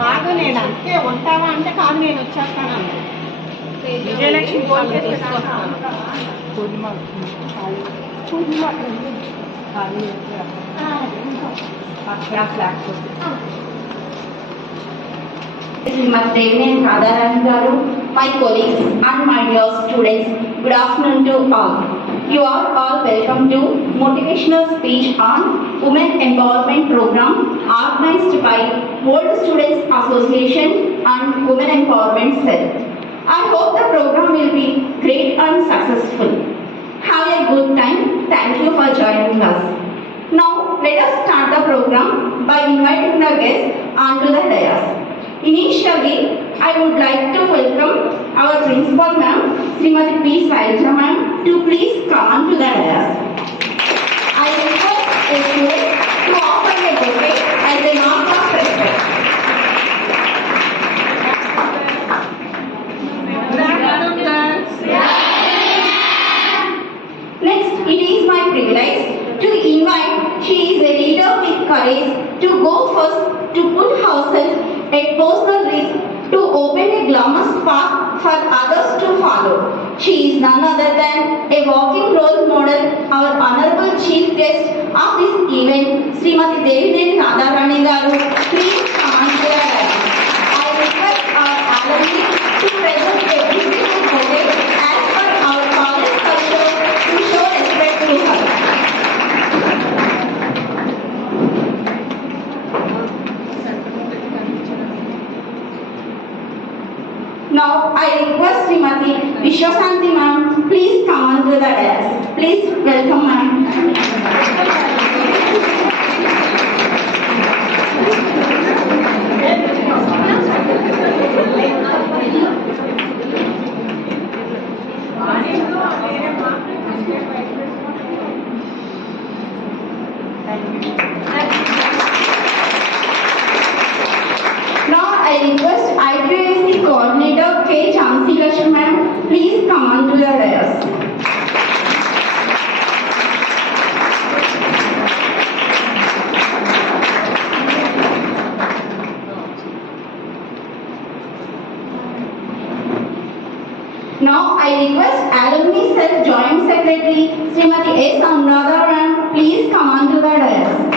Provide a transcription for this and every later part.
కాదు నేను అంతే ఉంటావా అంటే కాదు నేను వచ్చేస్తాను Vijayalakshmi phone Srimati Radharani garu, my colleagues and my dear students, good afternoon to all. You are all welcome to motivational speech on Women Empowerment Program organized by World Students Association and Women Empowerment Cell. I hope the program will be great and successful. Have a good time. Thank you for joining us. Now let us start the program by inviting the guests onto the dais. Initially, I would like to welcome our principal ma'am, Srimati P. Sailaja ma'am, to please come on to the dais. I request a student to offer a bouquet as a mark of respect. Next, it is my privilege to invite, she is a leader with courage to go first to put herself at personal risk to open a glamorous path for others to follow. She is none other than a walking role model, our honorable chief guest of this event, Srimati Devi Radharani garu. Please come on to the dais. I request our alumni to present a beautiful bouquet as per our college culture to show respect to her. Now I request Srimati Vishwasanti ma'am, please come on to the dais. Please welcome ma'am. Now I request IQAC coordinator K. Chansi Lakshmi ma'am, please come on to the dais. Now I request alumni cell joint secretary Srimati A. Samrada ma'am, please come on to the dais.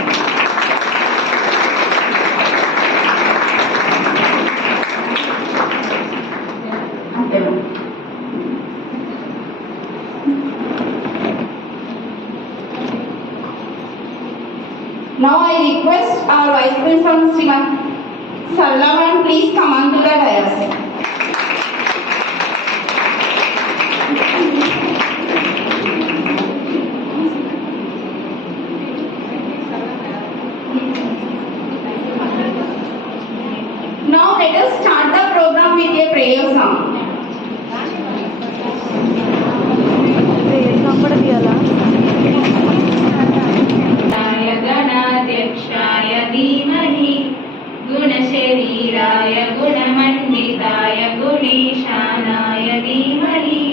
Now I request our Vice Principal Srimati Sarla ma'am, please come on to the dais. Now let us start the program with a prayer song. गणाध्यक्षाय धीमहि गुणशरीराय गुणमण्डिताय गुणेशानाय धीमहि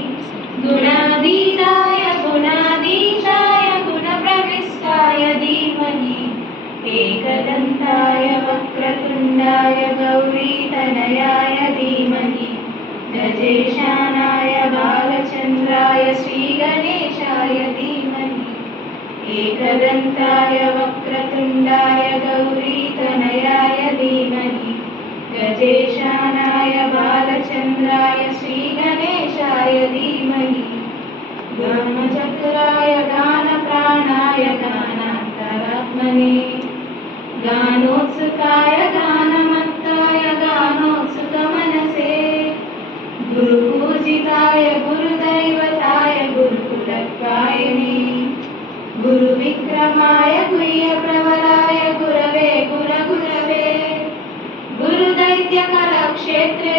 गुणाधीताय गुणाधीशाय गुणप्रविष्टाय धीमहि एकदन्ताय वक्रतुण्डाय गौरीतनयाय धीमहि गजेशानाय बालचन्द्राय श्रीगणेशाय धीमहि एकदन्ताय वक्रतुण्डाय गौरीतनयाय धीमहि गजेशानाय बालचन्द्राय श्रीगणेशाय धीमहि गानचक्राय गानप्राणाय गानान्तरात्मने गानोत्सुकाय गानमत्ताय गानोत्सुकमनसे गुरुपूजिताय गुरुदैवताय गुरुकुलकायिने गुरुविक्रमाय गुह्यप्रवराय गुरवे गुरगुरवे गुरुदैत्यकलक्षेत्रे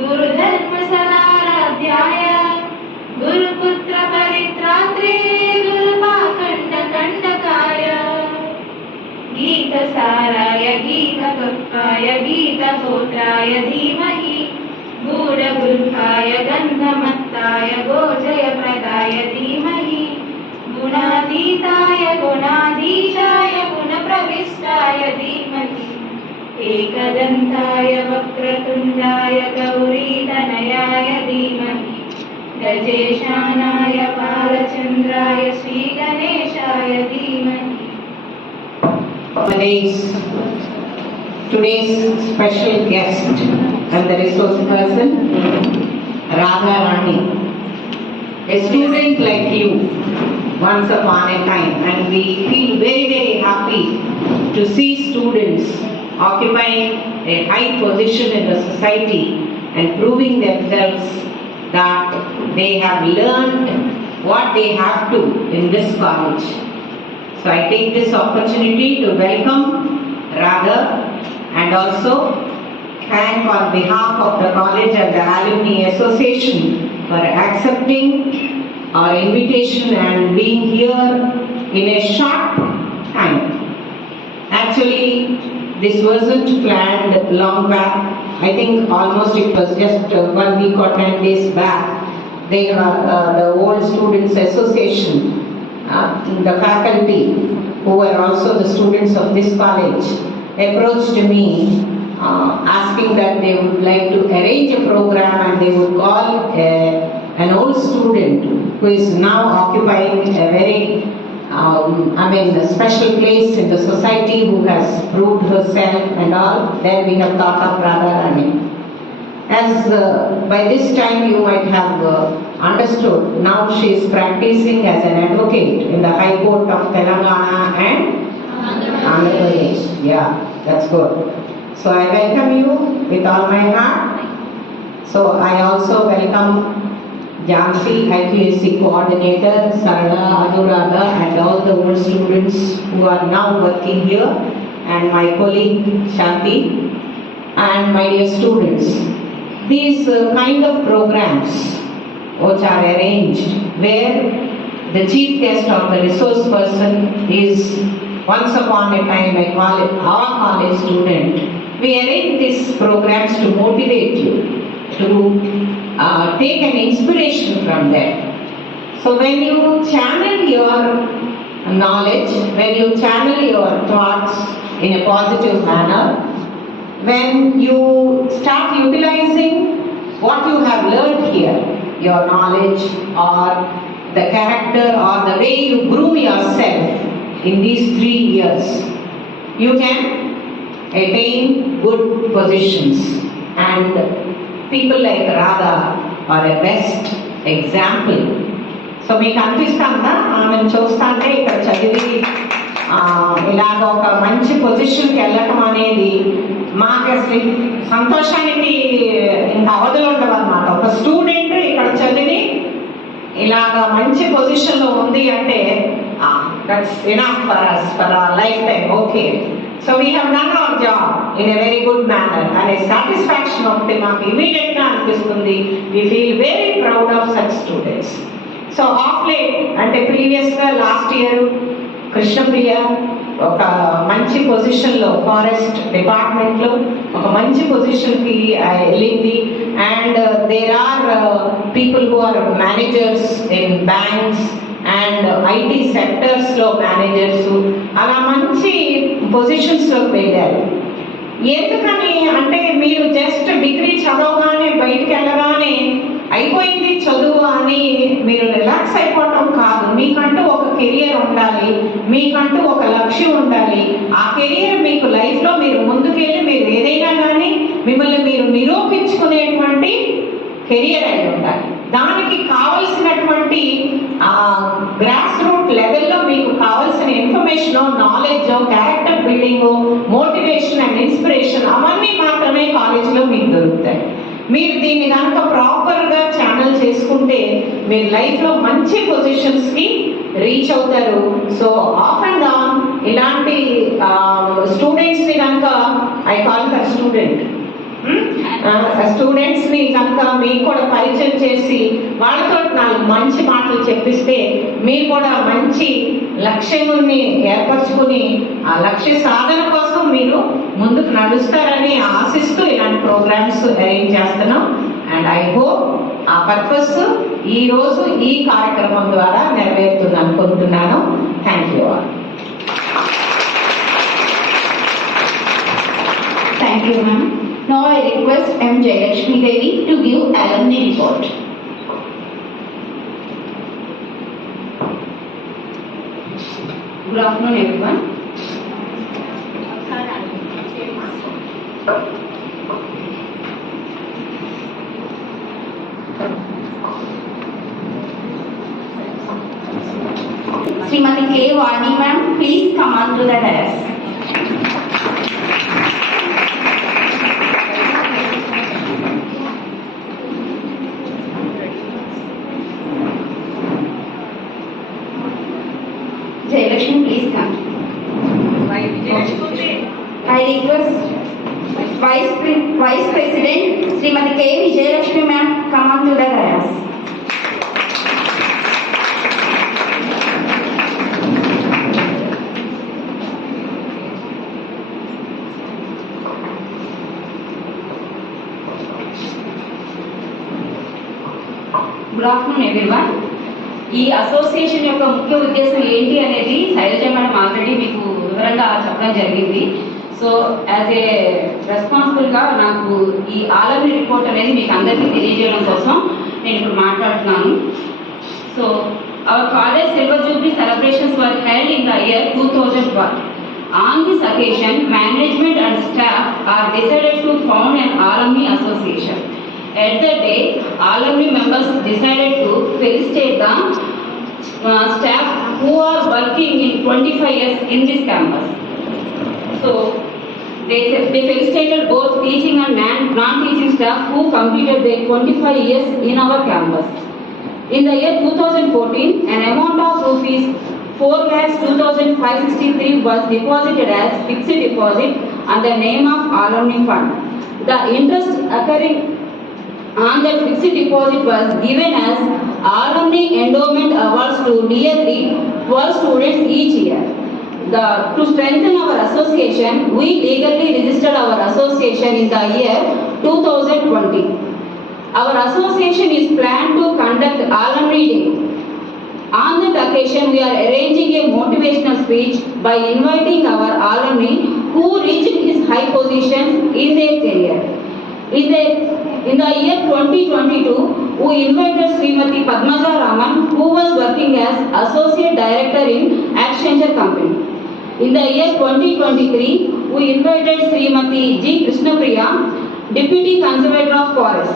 गुरुधर्मसदाराध्याय गुरुपुत्रपरित्रात्रे गुरुपाखण्डकण्डकाय गीतसाराय गीतकक्काय गीतहोत्राय धीमहि गूढगुल्फाय गन्धमत्ताय गोजयप्रदाय धीमहि गुणाति गुणातीताय गुणाधीशाय गुणप्रविष्टाय धीमहि एकदन्ताय वक्रतुण्डाय गौरीतनयाय धीमहि गजेशानाय बालचन्द्राय श्रीगणेशाय धीमहि. Today's special guest and the resource person, Radha Rani, a student like you once upon a time, and we feel very, very happy to see students occupying a high position in the society and proving themselves that they have learned what they have to in this college. So I take this opportunity to welcome Radha and also thank on behalf of the college and the Alumni Association for accepting our invitation and being here in a short time. Actually, this wasn't planned long back. I think almost it was just 1 week or 10 days back. They the Old Students Association, the faculty who were also the students of this college, approached me asking that they would like to arrange a program and they would call an old student who is now occupying a very a special place in the society, who has proved herself and all. Then we have thought of Radha Rani. As by this time you might have understood, now she is practicing as an advocate in the High Court of Telangana and Andhra Pradesh. Yeah, that's good. So I welcome you with all my heart. So I also welcome Jansi, IPSC coordinator, Sarada, Anuradha, and all the old students who are now working here, and my colleague Shanti, and my dear students. These kind of programs which are arranged where the chief guest or the resource person is once upon a time our college student. We arrange these programs to motivate you, to take an inspiration from them. So when you channel your knowledge, when you channel your thoughts in a positive manner, when you start utilizing what you have learned here, your knowledge or the character or the way you groom yourself in these 3 years, you can attain good positions. And people like Radha are a best example. So మీకు అనిపిస్తుందా ఆమెను చూస్తుంటే ఇక్కడ చదివి ఇలాగ ఒక మంచి పొజిషన్కి వెళ్ళటం అనేది మాకు అసలు సంతోషానికి ఇంకా అవధులు ఉండవు అన్నమాట. ఒక స్టూడెంట్ ఇక్కడ చదివి ఇలాగ మంచి పొజిషన్లో ఉంది అంటే that's enough for us for our lifetime. Okay, so we have done our job in a very good manner and a satisfaction ఒకటి మాకు immediate గా అనిపిస్తుంది. We feel very proud of such students. So of late, అంటే previous గా last year Krishnapriya ఒక మంచి పొజిషన్లో forest డిపార్ట్మెంట్లో ఒక మంచి పొజిషన్కి వెళ్ళింది. And there are people who are managers in banks and IT సెక్టర్స్లో మేనేజర్స్, అలా మంచి పొజిషన్స్లోకి వెళ్ళారు. ఎందుకని అంటే మీరు జస్ట్ డిగ్రీ చదవగానే బయటికి వెళ్ళగానే అయిపోయింది చదువు అని మీరు రిలాక్స్ అయిపోవటం కాదు. మీకంటూ ఒక కెరియర్ ఉండాలి, మీకంటూ ఒక లక్ష్యం ఉండాలి. ఆ కెరియర్ మీకు లైఫ్లో మీరు ముందుకెళ్ళి మీరు ఏదైనా కానీ మిమ్మల్ని మీరు నిరూపించుకునేటువంటి కెరియర్ అయి ఉండాలి. దానికి కావలసినటువంటి గ్రాస్ రూట్ లెవెల్లో మీకు కావాల్సిన information, knowledge, character building, motivation and inspiration అవన్నీ మాత్రమే కాలేజీలో మీకు దొరుకుతాయి. మీరు దీన్ని కనుక ప్రాపర్గా ఛానల్ చేసుకుంటే మీరు లైఫ్లో మంచి పొజిషన్స్కి రీచ్ అవుతారు. సో ఆఫ్ అండ్ డౌన్ ఇలాంటి స్టూడెంట్స్ని కనుక ఐ కాల్ ఫర్ స్టూడెంట్ స్టూడెంట్స్ని కనుక మీకు కూడా పరిచయం చేసి వాళ్ళతో 4 మంచి మాటలు చెప్పిస్తే మీరు కూడా మంచి లక్ష్యాన్ని ఏర్పరచుకుని ఆ లక్ష్య సాధన కోసం మీరు ముందుకు నడుస్తారని ఆశిస్తూ ఇలాంటి ప్రోగ్రామ్స్ అరేంజ్ చేస్తున్నాం. అండ్ ఐ హోప్ ఆ పర్పస్ ఈరోజు ఈ కార్యక్రమం ద్వారా నెరవేరుతుంది అనుకుంటున్నాను. Thank you all. Thank you, ma'am. Now I request M. Jayalakshmi Devi to give alumni report. Good afternoon, everyone. Srimati K. Vani ma'am, please come on to the dais. Jayalakshmi, please come. I request Vice President Srimati K. Vijayalakshmi ma'am, come on to the dais. Good afternoon everyone. ఈ association యొక్క ముఖ్య ఉద్దేశం ఏంటి అనేది Shailaja madam already మీకు వివరంగా చెప్పడం జరిగింది. సో యాజ్ ఏ రెస్పాన్సిబుల్గా నాకు ఈ ఆలమీ రిపోర్ట్ అనేది మీకు అందరికీ తెలియజేయడం కోసం నేను ఇప్పుడు మాట్లాడుతున్నాను. So our college silver Jubilee celebrations were held in the year 2001. On this occasion, management and staff are decided to found an alumni association. At the day, alumni members decided to felicitate the staff who are working in 25 years in this campus. So, they felicitated both teaching and non-teaching staff who completed their 25 years in our campus. In the year 2014, an amount of rupees 4,02,563 was deposited as fixed deposit on the name of alumni fund. The interest occurring on that fixed deposit was given as alumni endowment awards to nearly 12 students each year. To strengthen our association, we legally registered our association in the year 2020. Our association is planned to conduct Alumni Day. On that occasion, we are arranging a motivational speech by inviting our alumni who reached these high positions in their career. In the year 2022, we invited Srimati Padmaja Raman, who was working as Associate Director in Accenture Company. In the year 2023, we invited Srimati G. Krishnapriya, Deputy Conservator of Forest.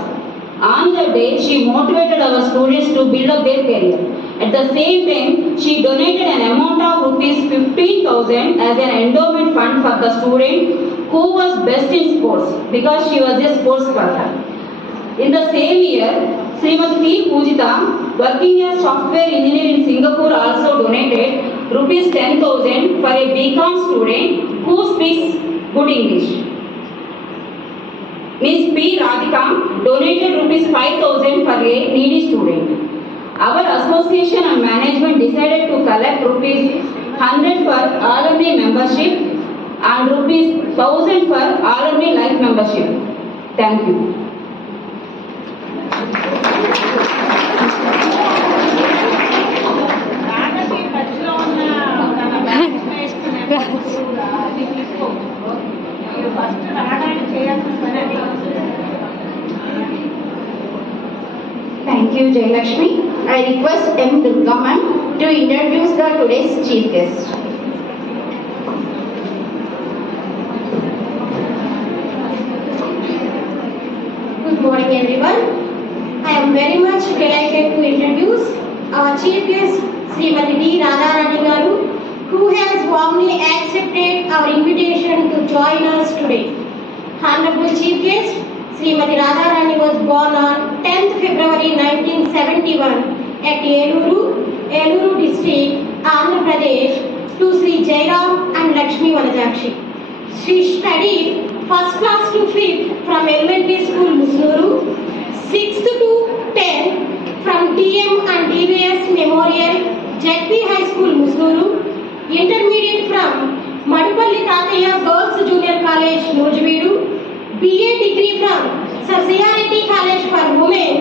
On that day, she motivated our students to build up their career. At the same time, she donated an amount of rupees 15,000 as an endowment fund for the student who was best in sports because she was a sports person. In the same year, Srimati Pujita, working as software engineer in Singapore, also donated rupees 10,000 for a BCom student who speaks good English. Ms. P. Radhika donated rupees 5,000 for a needy student. Our association and management decided to collect rupees 100 for alumni membership and rupees 1,000 for alumni life membership. Thank you. Thank you, Jayalakshmi. I request M. Durga ma'am to introduce the today's chief guest. Good morning, everyone. I am very much delighted to introduce our chief guest, Srimati D. Radharani Garu, who has warmly accepted our invitation to join us today. Honorable Chief Guest, Srimati Radharani was born on 10th February 1971 at Eluru district, Andhra Pradesh, to Sri Jairam and Lakshmi Vanajakshi. She studied first class to 5th from Elementary School Musnuru, 6th to 10th from DM and DVS Memorial JP High School Musnuru, intermediate from Madupalli Tataya Girls Junior College Nujiveedu, BA degree from Sir CRT College for Women.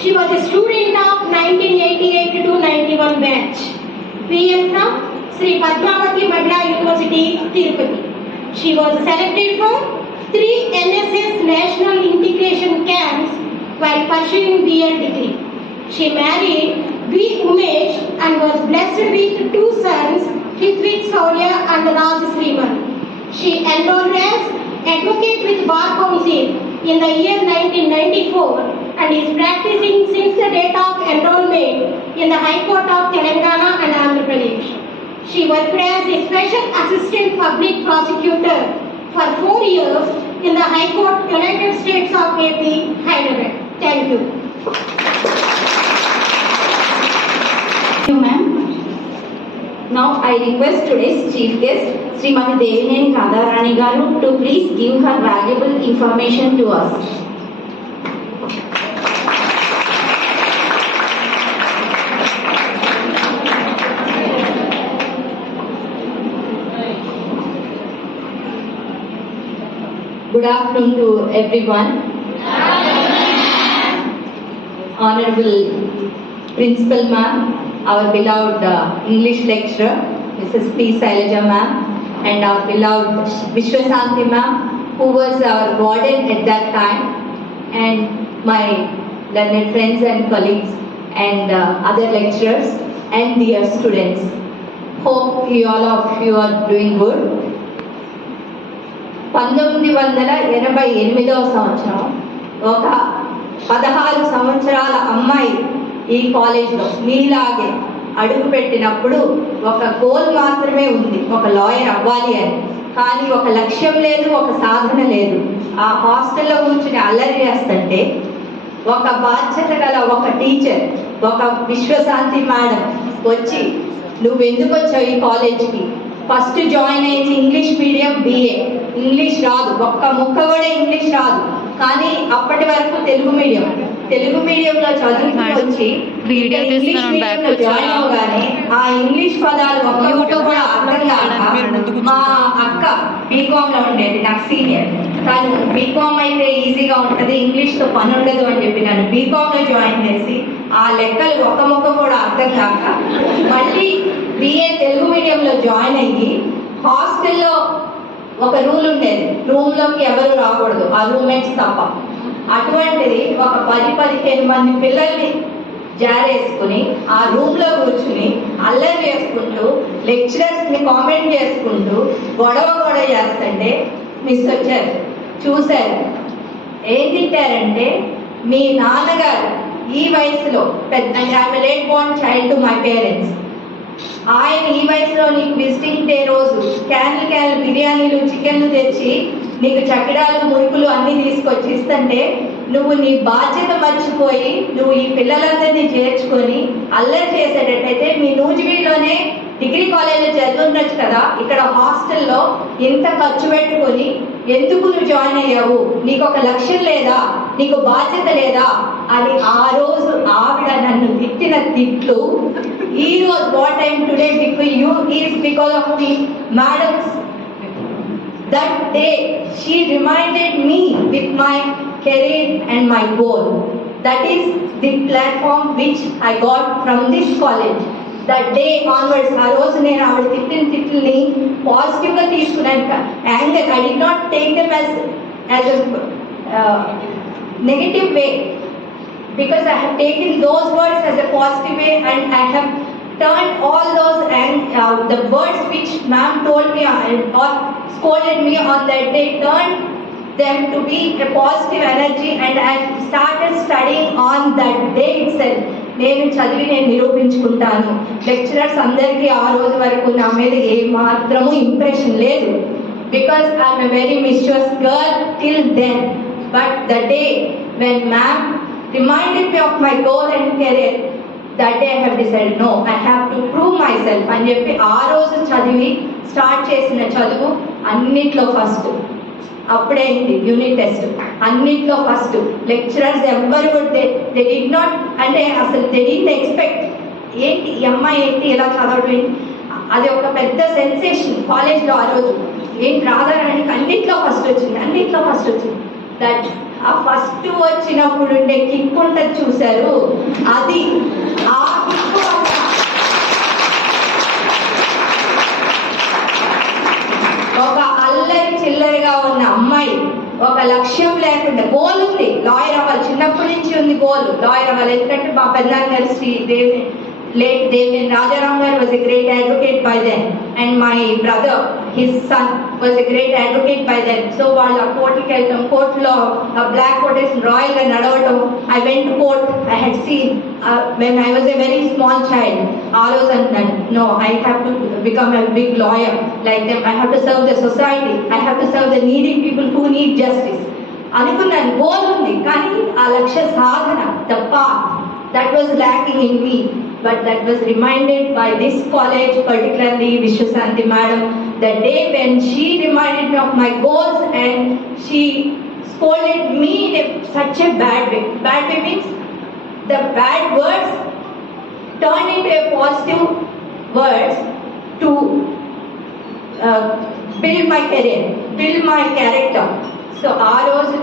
She was a student of 1988 to 91 batch. PM from Sri Padmavati Madla University, Tirupati. She was selected for 3 NSS National Integration Camps while pursuing BA degree. She married V. Umesh and was blessed with 2 sons, Hithwik Saurya and Raj Sriman. She enrolled as advocate with Bar Council in the year 1994 and is practicing since the date of enrollment in the High Court of Telangana and Andhra Pradesh. She worked as a special assistant public prosecutor for 4 years in the High Court, United States of AP, Hyderabad. Thank you. Thank you, ma'am. Now I request today's chief guest, Srimati Devineni Radharani Garu, to please give her valuable information to us. Good afternoon to everyone. Honorable Principal Ma'am, our beloved English lecturer, Mrs. P. Sailaja Ma'am, and our beloved Vishwasanti Ma'am, who was our warden at that time, and my learned friends and colleagues and other lecturers and dear students. Hope you all of you are doing good. 1988వ సంవత్సరం ఒక 16 సంవత్సరాల అమ్మాయి ఈ కాలేజ్లో మీలాగే అడుగు పెట్టినప్పుడు ఒక గోల్ మాత్రమే ఉంది, ఒక లాయర్ అవ్వాలి అని. కానీ ఒక లక్ష్యం లేదు, ఒక సాధన లేదు. ఆ హాస్టల్లో కూర్చుని అల్లరి చేస్తుంటే ఒక బాధ్యత గల ఒక టీచర్, ఒక విశ్వశాంతి మేడం వచ్చి, నువ్వెందుకు వచ్చావు ఈ కాలేజ్కి? ఫస్ట్ జాయిన్ అయింది ఇంగ్లీష్ మీడియం BA. ఇంగ్లీష్ రాదు, ఒక్క ముక్క కూడా ఇంగ్లీష్ రాదు. కానీ అప్పటి వరకు తెలుగు మీడియంలో చదువుకుని వచ్చి ఇంగ్లీష్ మీడియంలో జాయిన్ అవగానే ఆ ఇంగ్లీష్ పదాలు ఒక్క కూడా అర్థం కాక, మా అక్క బీకామ్ లో ఉండేది, నాకు సీనియర్, తను బీకామ్ అయితే ఈజీగా ఉంటుంది, ఇంగ్లీష్ తో పని ఉండదు అని చెప్పి నన్ను బీకామ్ లో జాయిన్ చేసి ఆ లెక్కలు ఒక్క ముక్క కూడా అర్థం కాక మళ్ళీ BA తెలుగు మీడియంలో జాయిన్ అయ్యి హాస్టల్లో ఒక రూల్ ఉండేది, రూమ్ లోకి ఎవరు రాకూడదు, ఆ రూమ్మేట్స్ తప్ప. అటువంటిది ఒక 10-15 మంది పిల్లల్ని జారేసుకుని ఆ రూమ్ లో కూర్చుని అల్లరి చేసుకుంటూ లెక్చరర్స్ ని కామెంట్ చేసుకుంటూ గొడవ చేస్తుంటే మిస్ వచ్చారు, చూశారు. ఏం తిట్టారంటే, మీ నాన్నగారు ఈ వయసులో పెద్ద, I'm late Born child to my parents, ఆయన ఈ వయసులో నీకు విజిటింగ్ డే రోజు క్యాన్లు బిర్యానీలు చికెన్లు తెచ్చి నీకు చక్రాలు మురుకులు అన్ని తీసుకొచ్చి ఇస్తుంటే నువ్వు నీ బాధ్యత మర్చిపోయి నువ్వు ఈ పిల్లలందరినీ చేర్చుకొని అల్లరి చేసేటట్టయితే మీ నూజివీడులోనే డిగ్రీ కాలేజీలో చదువుండొచ్చు కదా, ఇక్కడ హాస్టల్లో ఎంత ఖర్చు పెట్టుకొని ఎందుకు నువ్వు జాయిన్ అయ్యావు? నీకు ఒక లక్ష్యం లేదా? నీకు బాధ్యత లేదా అని ఆ రోజు ఆవిడ నన్ను తిట్టిన తిట్లు ఈ రోజు what I'm today because of the madams. That day she reminded me with my career and my goal. That is the platform which I got from this college. That day onwards, ఆ రోజు నేను ఆవిడ తిట్టిన తిట్లని పాజిటివ్గా తీసుకున్నాను. Anger, I did not take them as a negative way, because I have taken those words as a positive way and I have turned all those and the words which ma'am told me or scolded me on that day, turned them to be a positive energy and I started studying on that day itself. నేను చదివి నేను నిరూపించుకుంటాను. Lecturers అందరికీ ఆ రోజు వరకు నా మీద ఏ మాత్రము ఇంప్రెషన్ లేదు, because I'm a very mischievous girl till then. But the day when ma'am reminded me of my goal and career, that day I have decided, no, I have to prove myself అని చెప్పి ఆ రోజు చదివి start చేసిన చదువు అన్నిట్లో first. అప్పుడేంటి unit test అన్నిట్లో ఫస్ట్. లెక్చరర్స్ ఎవ్వరు కూడా దే డిడ్ నాట్, అంటే అసలు దే డిడ్ ఎక్స్పెక్ట్, ఏంటి ఈ అమ్మాయి ఏంటి ఇలా చదవడం ఏంటి, అది ఒక పెద్ద సెన్సేషన్ కాలేజ్లో ఆ రోజు. ఏంటి రాధారాణికి అన్నిట్లో ఫస్ట్ వచ్చింది. దట్ ఆ ఫస్ట్ వచ్చినప్పుడు ఉండే కిక్ ఉంటుంది చూసారు, అది ఆ కిక్ ఒక అల్లరి చిల్లరిగా ఉన్న అమ్మాయి, ఒక లక్ష్యం లేకుండా, గోల్ ఉంది, లాయర్ అవ్వాలి, చిన్నప్పటి నుంచి ఉంది గోల్, లాయర్ అవ్వాలి. ఎందుకంటే మా పెద్దనాన్న గారు late Devin Rajaram was a great advocate by then, and my brother, his son, was a great advocate by then. So while a court law, a black court is royal and nadavatam, I went to court. I had seen when I was a very small child, Alos and no, I have to become a big lawyer like them. I have to serve the society. I have to serve the needy people who need justice. అనుకున్నాను, goal ఉంది, కానీ ఆ లక్ష్య సాధన, the path, that was lacking in me. But that was reminded by this college, particularly Vishwasanti madam, the day when she reminded me of my goals and she scolded me in such a bad way. Bad way means the bad words turned into a positive words to build my career, build my character. So ఆ రోజు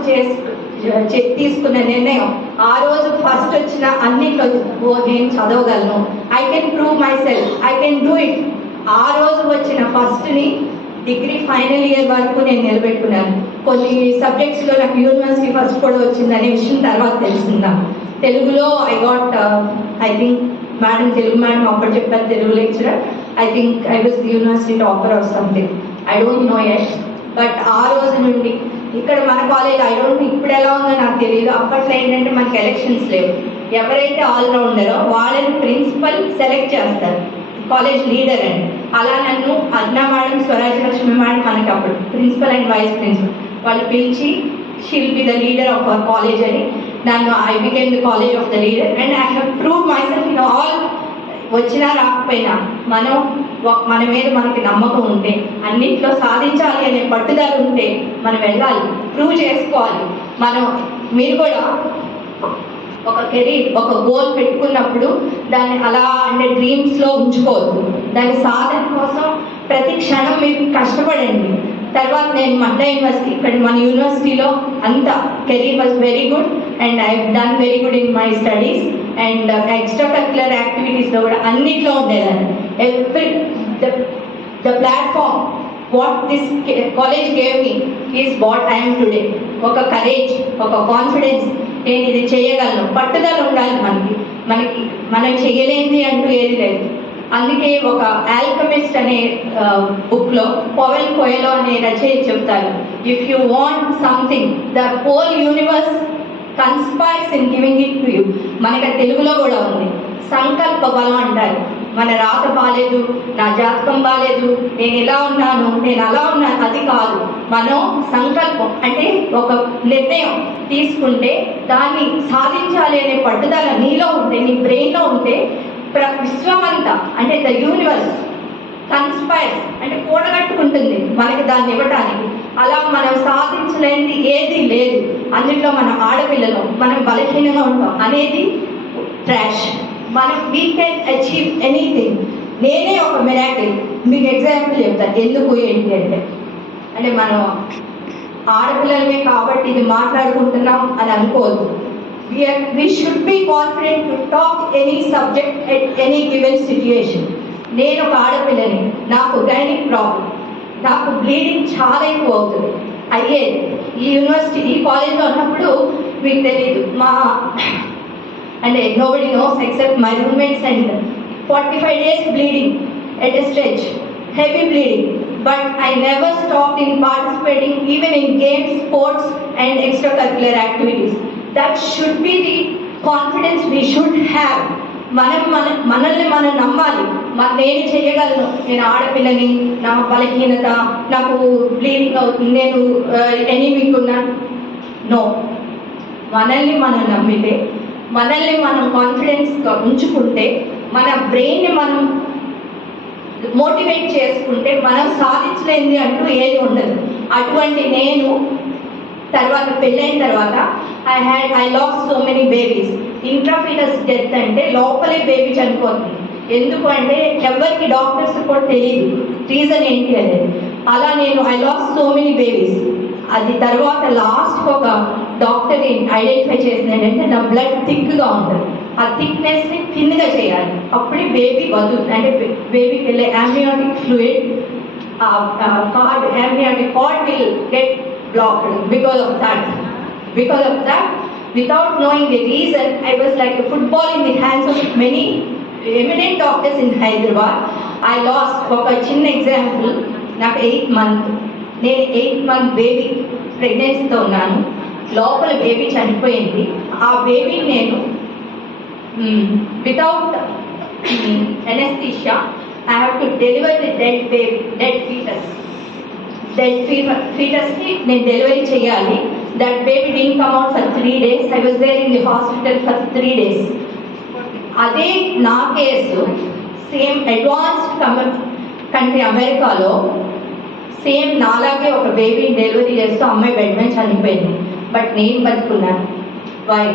తీసుకున్న నిర్ణయం, ఆ రోజు first వచ్చిన అన్నిట్లో నేను చదవగలను, I can prove myself, I can do it. ఆ రోజు వచ్చిన ఫస్ట్ని డిగ్రీ ఫైనల్ ఇయర్ వరకు నేను నిలబెట్టుకున్నాను. కొన్ని సబ్జెక్ట్స్లో నాకు యూనివర్సిటీ ఫస్ట్ కూడా వచ్చిందనే విషయం తర్వాత తెలిసిందా. తెలుగులో I got I think madam, Telugu madam అప్పుడు చెప్పారు, Telugu lecturer, I think I was university topper or something, I don't know yet. But ఆ రోజు నుండి ఇక్కడ మన కాలేజ్, ఐ డోంట్ నో ఇప్పుడు ఎలా ఉందో నాకు తెలియదు, అప్పట్లో ఏంటంటే మనకి ఎలక్షన్స్ లేవు, ఎవరైతే ఆల్రౌండరో వాళ్ళని ప్రిన్సిపల్ సెలెక్ట్ చేస్తారు, కాలేజ్ లీడర్ అని. అలా నన్ను అజ్ఞా మేడం, స్వరాజ్ లక్ష్మి మేడం మనకి అప్పుడు ప్రిన్సిపల్ అండ్ వైస్ ప్రిన్సిపల్, వాళ్ళు పిలిచి she'll be the leader of our college అని, నన్ను I became the college of the leader and I have proved my self in all. వచ్చినా రాకపోయినా మన మీద మనకి నమ్మకం ఉంటే, అన్నింటిలో సాధించాలి అనే పట్టుదల ఉంటే మనం వెళ్ళాలి, ప్రూవ్ చేసుకోవాలి. మీరు కూడా ఒక కెరీర్, ఒక గోల్ పెట్టుకున్నప్పుడు దాన్ని అలా అంటే డ్రీమ్స్లో ఉంచుకోవద్దు, దాని సాధన కోసం ప్రతి క్షణం మీరు కష్టపడండి. తర్వాత నేను మడ్డా యూనివర్సిటీ, ఇక్కడ మన యూనివర్సిటీలో అంతా career was very good and I done very good in my studies and extra curricular యాక్టివిటీస్లో కూడా అన్నిట్లో ఉండేదాన్ని. The platform what this college gave me is what I am today. ఒక కరేజ్, ఒక కాన్ఫిడెన్స్, నేను ఇది చేయగలను, పట్టుదల ఉండాలి మనం చేయలేనిది అంటూ ఏది లేదు. అందుకే ఒక ఆల్కమిస్ట్ అనే బుక్లో పవెల్ కోయెలో అనే రచయిత చెప్తారు, if you want something the whole universe conspires in giving it to you. మనకి తెలుగులో కూడా ఉంది, సంకల్ప బలం అంటారు. మన రాత బాలేదు, నా జాతకం బాలేదు, నేను ఇలా ఉన్నాను, నేను అలా ఉన్నాను, అది కాదు. మనం సంకల్పం అంటే ఒక నిర్ణయం తీసుకుంటే దాన్ని సాధించాలి అనే పట్టుదల నీలో ఉంటే, నీ బ్రెయిన్లో ఉంటే, విశ్వమంతా అంటే ద యూనివర్స్ కన్స్పైర్స్ అంటే కూడగట్టుకుంటుంది మనకి దాన్ని ఇవ్వటానికి. అలా మనం సాధించలేనిది ఏది లేదు. అందులో మన ఆడపిల్లలు మనం బలహీనంగా ఉంటాం అనేది trash. We can achieve anything. నేనే ఒక మిరాకిల్. మీకు ఎగ్జాంపుల్ చెప్తాను ఎందుకు ఏంటి అంటే మనం ఆడపిల్లలమే కాబట్టి ఇది మాట్లాడుకుంటున్నాం అని అనుకోవద్దు. We should be confident to talk any subject at any given situation. నేను ఒక ఆడపిల్లని, నాకు గైనిక్ ప్రాబ్లం, నాకు బ్లీడింగ్ చాలా ఎక్కువ అవుతుంది. అయ్యేది ఈ యూనివర్సిటీ, ఈ కాలేజ్లో ఉన్నప్పుడు మీకు తెలియదు, అంటే nobody knows except my roommates, and 45 days bleeding at a stretch, heavy bleeding. But I never stopped in participating even in games, sports and extracurricular activities. That should be the confidence we should have. మనల్ని మనం నమ్మాలి. నేను చేయగలను, నేను ఆడపిల్లని, నా బలహీనత, నాకు బ్లీడింగ్ అవుతుంది, నేను ఎనీమిక్ ఉన్నాను. నో, మనల్ని మనం నమ్మితే, మనల్ని మనం కాన్ఫిడెన్స్గా ఉంచుకుంటే, మన బ్రెయిన్ని మనం మోటివేట్ చేసుకుంటే మనం సాధించలేనిది అంటూ ఏది ఉండదు. అటువంటి నేను తర్వాత పెళ్ళైన తర్వాత I lost so many babies. Intrafetus death అంటే లోపలే బేబీ చనిపోతుంది. ఎందుకు అంటే ఎవరికి డాక్టర్స్ కూడా తెలియదు రీజన్ ఏంటి అనేది. అలా నేను I lost so many babies. అది తర్వాత లాస్ట్ ఒక డాక్టర్ ఐడెంటిఫై చేసింది ఏంటంటే నా బ్లడ్ థిక్గా ఉంటుంది, ఆ థిక్నెస్ని థిన్గా చేయాలి, అప్పుడే బేబీ బతుకు అంటే బేబీకి వెళ్ళే amniotic fluid, amniotic cord will get blocked because of that. Without knowing the reason, I was like a football in the hands of many eminent doctors in Hyderabad. I lost, ఒక చిన్న example, నాకు 8th month, నేను 8th month baby ప్రెగ్నెన్సీతో ఉన్నాను, లోపల baby చనిపోయింది. ఆ బేబీని నేను without anesthesia, I have to deliver the dead baby, dead fetus ని నేను డెలివరీ చేయాలి. That baby didn't come out for 3 days. I was there in the hospital for 3 days. అదే నా కేసు సేమ్ అడ్వాన్స్డ్ కంట్రీ అమెరికాలో same నాలాగే ఒక బేబీని delivery చేస్తూ అమ్మాయి బెడ్ మీద చనిపోయింది, బట్ నేను బతుకున్నాను. వై?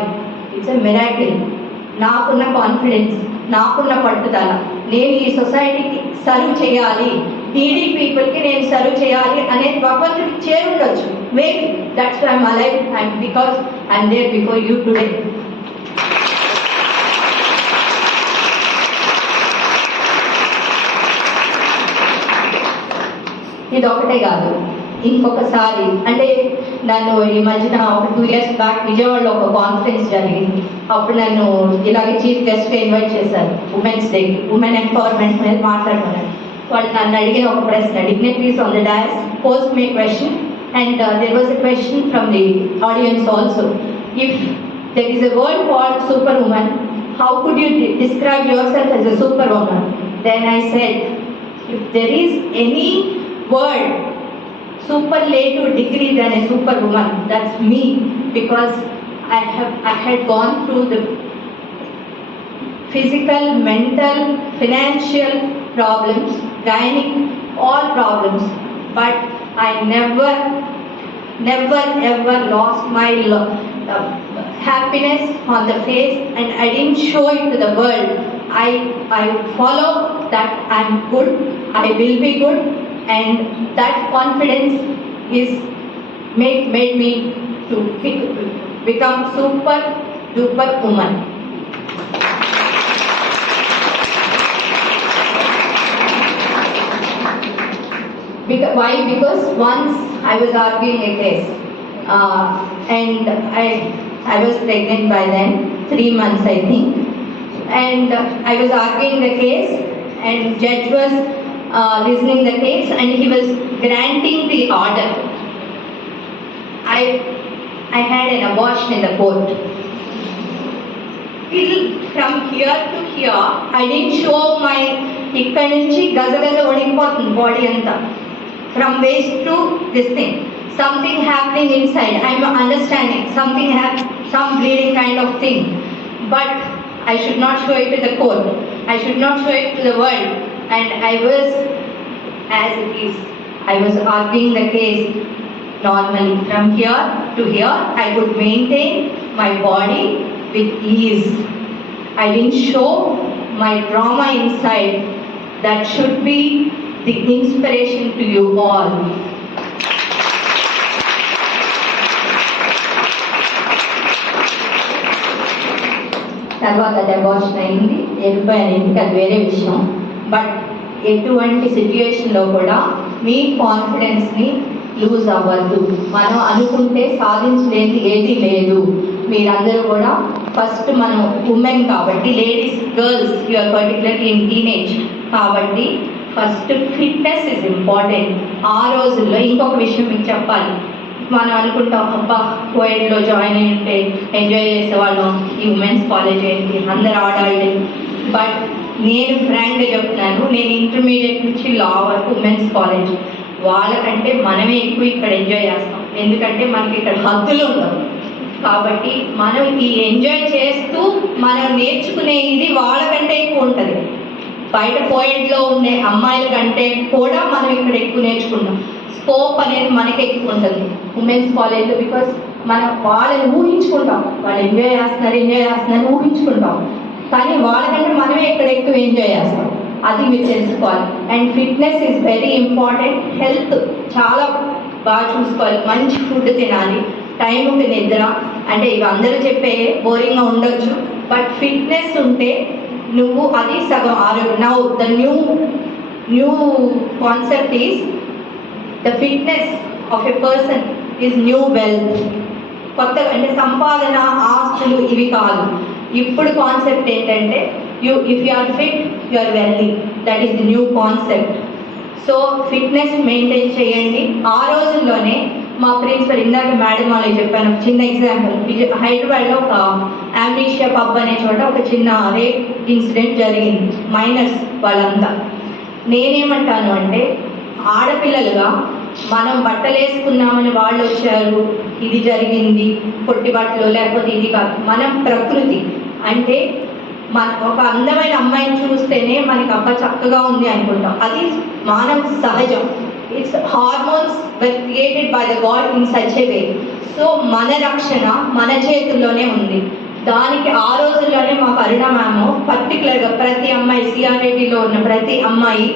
It's a miracle. నాకున్న కాన్ఫిడెన్స్, నాకున్న పట్టుదల, నేను ఈ సొసైటీకి సర్వ్ చేయాలి, నీడీ పీపుల్కి నేను సర్వ్ చేయాలి అనేది భగవంతుడికి చేరుండొచ్చు. Maybe that's why I'm alive, because I'm there before you today. ఇది ఒకటే కాదు, ఇంకొకసారి అంటే నన్ను ఈ మధ్యన ఒక 2 years బ్యాక్ విజయవాడలో ఒక కాన్ఫరెన్స్ జరిగింది. అప్పుడు నన్ను ఇలాగే చీఫ్ గెస్ట్గా ఇన్వైట్ చేశారు ఉమెన్స్ డేకి, ఉమెన్ ఎంపవర్మెంట్ మీద మాట్లాడుకున్నాను. వాళ్ళు నన్ను అడిగిన ఒక ప్రశ్న, dignitaries on the dais posed me question and there was a question from the audience also. If there is a word called super woman, how could you describe yourself as a super woman? Then I said, if there is any word superlative degree than a superwoman, that's me, because I had gone through the physical, mental, financial problems, gynec, all problems, but I never ever lost my happiness on the face, and I didn't show it to the world. I follow that I'm good, I will be good, and that confidence is made me to become super duper woman. Why? Because once I was arguing a case, and I was pregnant by then, 3 months I think. And I was arguing the case, and judge was listening the case, and he was granting the order. I had an abortion in the court. Till from here to here, I didn't show my ikkada nunchi gaza onipothundi body anta, from waist to this thing. Something happening inside, I'm understanding something some bleeding kind of thing, but I should not show it to the court, I should not show it to the world, and I was as it is. I was arguing the case normally. From here to here, I could maintain my body with ease. I didn't show my trauma inside. That should be the inspiration to you all. తర్వాత abortion అయింది, వెళ్ళిపోయాను ఇంటికి, అది వేరే విషయం. But ఎటువంటి సిచ్యుయేషన్లో కూడా మీ కాన్ఫిడెన్స్ని loose అవ్వద్దు. మనం అనుకుంటే సాధించలేని ఏది లేదు. మీరందరూ కూడా ఫస్ట్ మనం ఉమెన్ కాబట్టి, ladies, girls, you're particularly in teenage కాబట్టి ఫస్ట్ ఫిట్నెస్ ఇస్ ఇంపార్టెంట్. ఆ రోజుల్లో ఇంకొక విషయం మీకు చెప్పాలి. మనం అనుకుంటాం, అబ్బా కోయడ్లో జాయిన్ అయ్యింటే ఎంజాయ్ చేసేవాళ్ళం, ఈ ఉమెన్స్ కాలేజ్ ఏంటి, అందరు ఆడాలి. బట్ నేను ఫ్రాంక్గా చెప్తున్నాను, నేను ఇంటర్మీడియట్ నుంచి లా వరకు ఉమెన్స్ కాలేజ్, వాళ్ళకంటే మనమే ఎక్కువ ఇక్కడ ఎంజాయ్ చేస్తాం. ఎందుకంటే మనకి ఇక్కడ హద్దులు ఉండవు. కాబట్టి మనం ఈ ఎంజాయ్ చేస్తూ మనం నేర్చుకునే ఇది వాళ్ళకంటే ఎక్కువ ఉంటుంది. బయట కోయడ్లో ఉండే అమ్మాయిల కంటే కూడా మనం ఇక్కడ ఎక్కువ నేర్చుకుంటాం. స్కోప్ అనేది మనకి ఎక్కువ ఉంటుంది ఉమెన్స్ కాలేజ్లో. బికాస్ మనం వాళ్ళని ఊహించుకుంటాం, వాళ్ళు ఎంజాయ్ చేస్తున్నారు ఊహించుకుంటాం. కానీ వాళ్ళకంటే మనమే ఇక్కడ ఎక్కువ ఎంజాయ్ చేస్తాం. అది మీరు తెలుసుకోవాలి. And fitness is very important. Health చాలా బాగా చూసుకోవాలి. మంచి ఫుడ్ తినాలి, టైంకి నిద్ర, అంటే ఇవి అందరూ చెప్పే బోరింగ్గా ఉండొచ్చు, బట్ ఫిట్నెస్ ఉంటే నువ్వు అది సగం ఆరోగ్యం. Now the new concept is the fitness of a person is new wealth. కొత్తగా అంటే సంపాదన, ఆస్తులు ఇవి కాదు. ఇప్పుడు కాన్సెప్ట్ ఏంటంటే if you are fit you are wealthy. That is the new concept. So fitness maintain చేయండి. ఆ రోజుల్లోనే మా ప్రిన్సిపల్, ఇందాక మేడం వాళ్ళకి చెప్పాను చిన్న ఎగ్జాంపుల్. హైదరాబాద్లో ఒక ఆమ్నీషియా పబ్ అనే చోట ఒక చిన్న రేప్ ఇన్సిడెంట్ జరిగింది, మైనర్స్ వాళ్ళంతా. నేనేమంటాను అంటే ఆడపిల్లలుగా మనం బట్టలు వేసుకున్నామని వాళ్ళు వచ్చారు, ఇది జరిగింది, పొట్టి బట్టలు లేకపోతే ఇది కాదు. మనం ప్రకృతి అంటే ఒక అందమైన అమ్మాయిని చూస్తేనే మనకి అబ్బా చక్కగా ఉంది అనుకుంటాం. అది మానవ సహజం. It's hormones created by the God in such a way. So మన రక్షణ మన చేతుల్లోనే ఉంది. దానికి ఆ రోజుల్లోనే మాకు అరుణ మ్యామ్ పర్టికులర్గా ప్రతి అమ్మాయి, సిఆర్ఐటీలో ఉన్న ప్రతి అమ్మాయి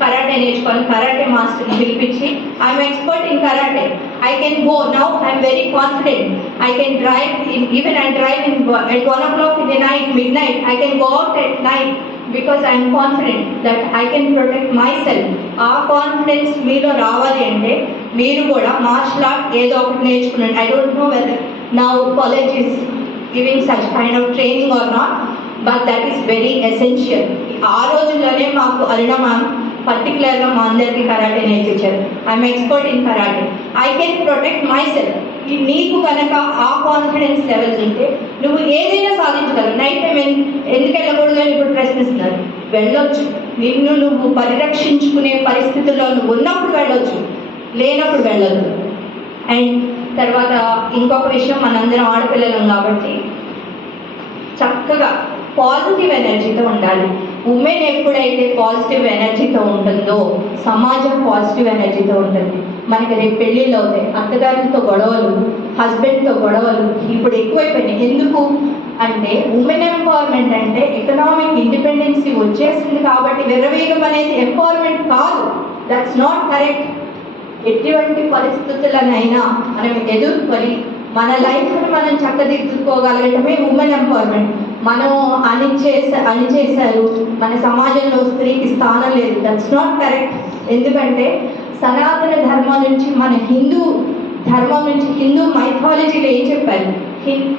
కరాటే నేర్చుకొని కరాటే మాస్టర్ని పిలిపించి, I'm expert in karate, I can go now, I'm very confident, I can drive, even I drive at 1 o'clock in the night, midnight, I can go out at night because I'm confident that I can protect myself. ఆ confidence మీలో రావాలి అంటే మీరు కూడా martial art ఏదో ఒకటి నేర్చుకున్నాను. I don't know whether now college is giving such kind of training or not, but that is very essential. ఆ రోజుల్లోనే మాకు అరుణ మ్యామ్ పర్టికులర్గా మా అందరికీ కరాటే నేర్పించారు. I'm expert in karate, I can protect my self. నీకు కనుక ఆ కాన్ఫిడెన్స్ లెవెల్స్ ఉంటే నువ్వు ఏదైనా సాధించగలవు. నైట్ టైం ఎందుకు వెళ్ళకూడదు అని ఇప్పుడు ప్రశ్నిస్తున్నారు. వెళ్ళొచ్చు, నిన్ను నువ్వు పరిరక్షించుకునే పరిస్థితుల్లో నువ్వు ఉన్నప్పుడు వెళ్ళొచ్చు, లేనప్పుడు వెళ్ళొద్దు. అండ్ తర్వాత ఇంకొక విషయం, మనందరం ఆడపిల్లలం కాబట్టి చక్కగా పాజిటివ్ ఎనర్జీతో ఉండాలి. ఉమెన్ ఎప్పుడైతే పాజిటివ్ ఎనర్జీతో ఉంటుందో సమాజం పాజిటివ్ ఎనర్జీతో ఉంటుంది. మనకి రేపు పెళ్ళిళ్ళు అవుతాయి, అత్తగారితో గొడవలు, హస్బెండ్తో గొడవలు ఇప్పుడు ఎక్కువైపోయినాయి. ఎందుకు అంటే ఉమెన్ ఎంపవర్మెంట్ అంటే ఎకనామిక్ ఇండిపెండెన్సీ వచ్చేసింది కాబట్టి విరవేగం అనేది ఎంపవర్మెంట్ కాదు. That's not correct. ఎటువంటి పరిస్థితులనైనా మనం ఎదుర్కొని మన లైఫ్ని మనం చక్కదిద్దుకోగలగటమే ఉమెన్ ఎంపవర్మెంట్. మనం అణిచేశారు, మన సమాజంలో స్త్రీకి స్థానం లేదు. That's not correct. ఎందుకంటే సనాతన ధర్మం నుంచి, మన హిందూ ధర్మం నుంచి, హిందూ మైథాలజీలో ఏం చెప్పారు,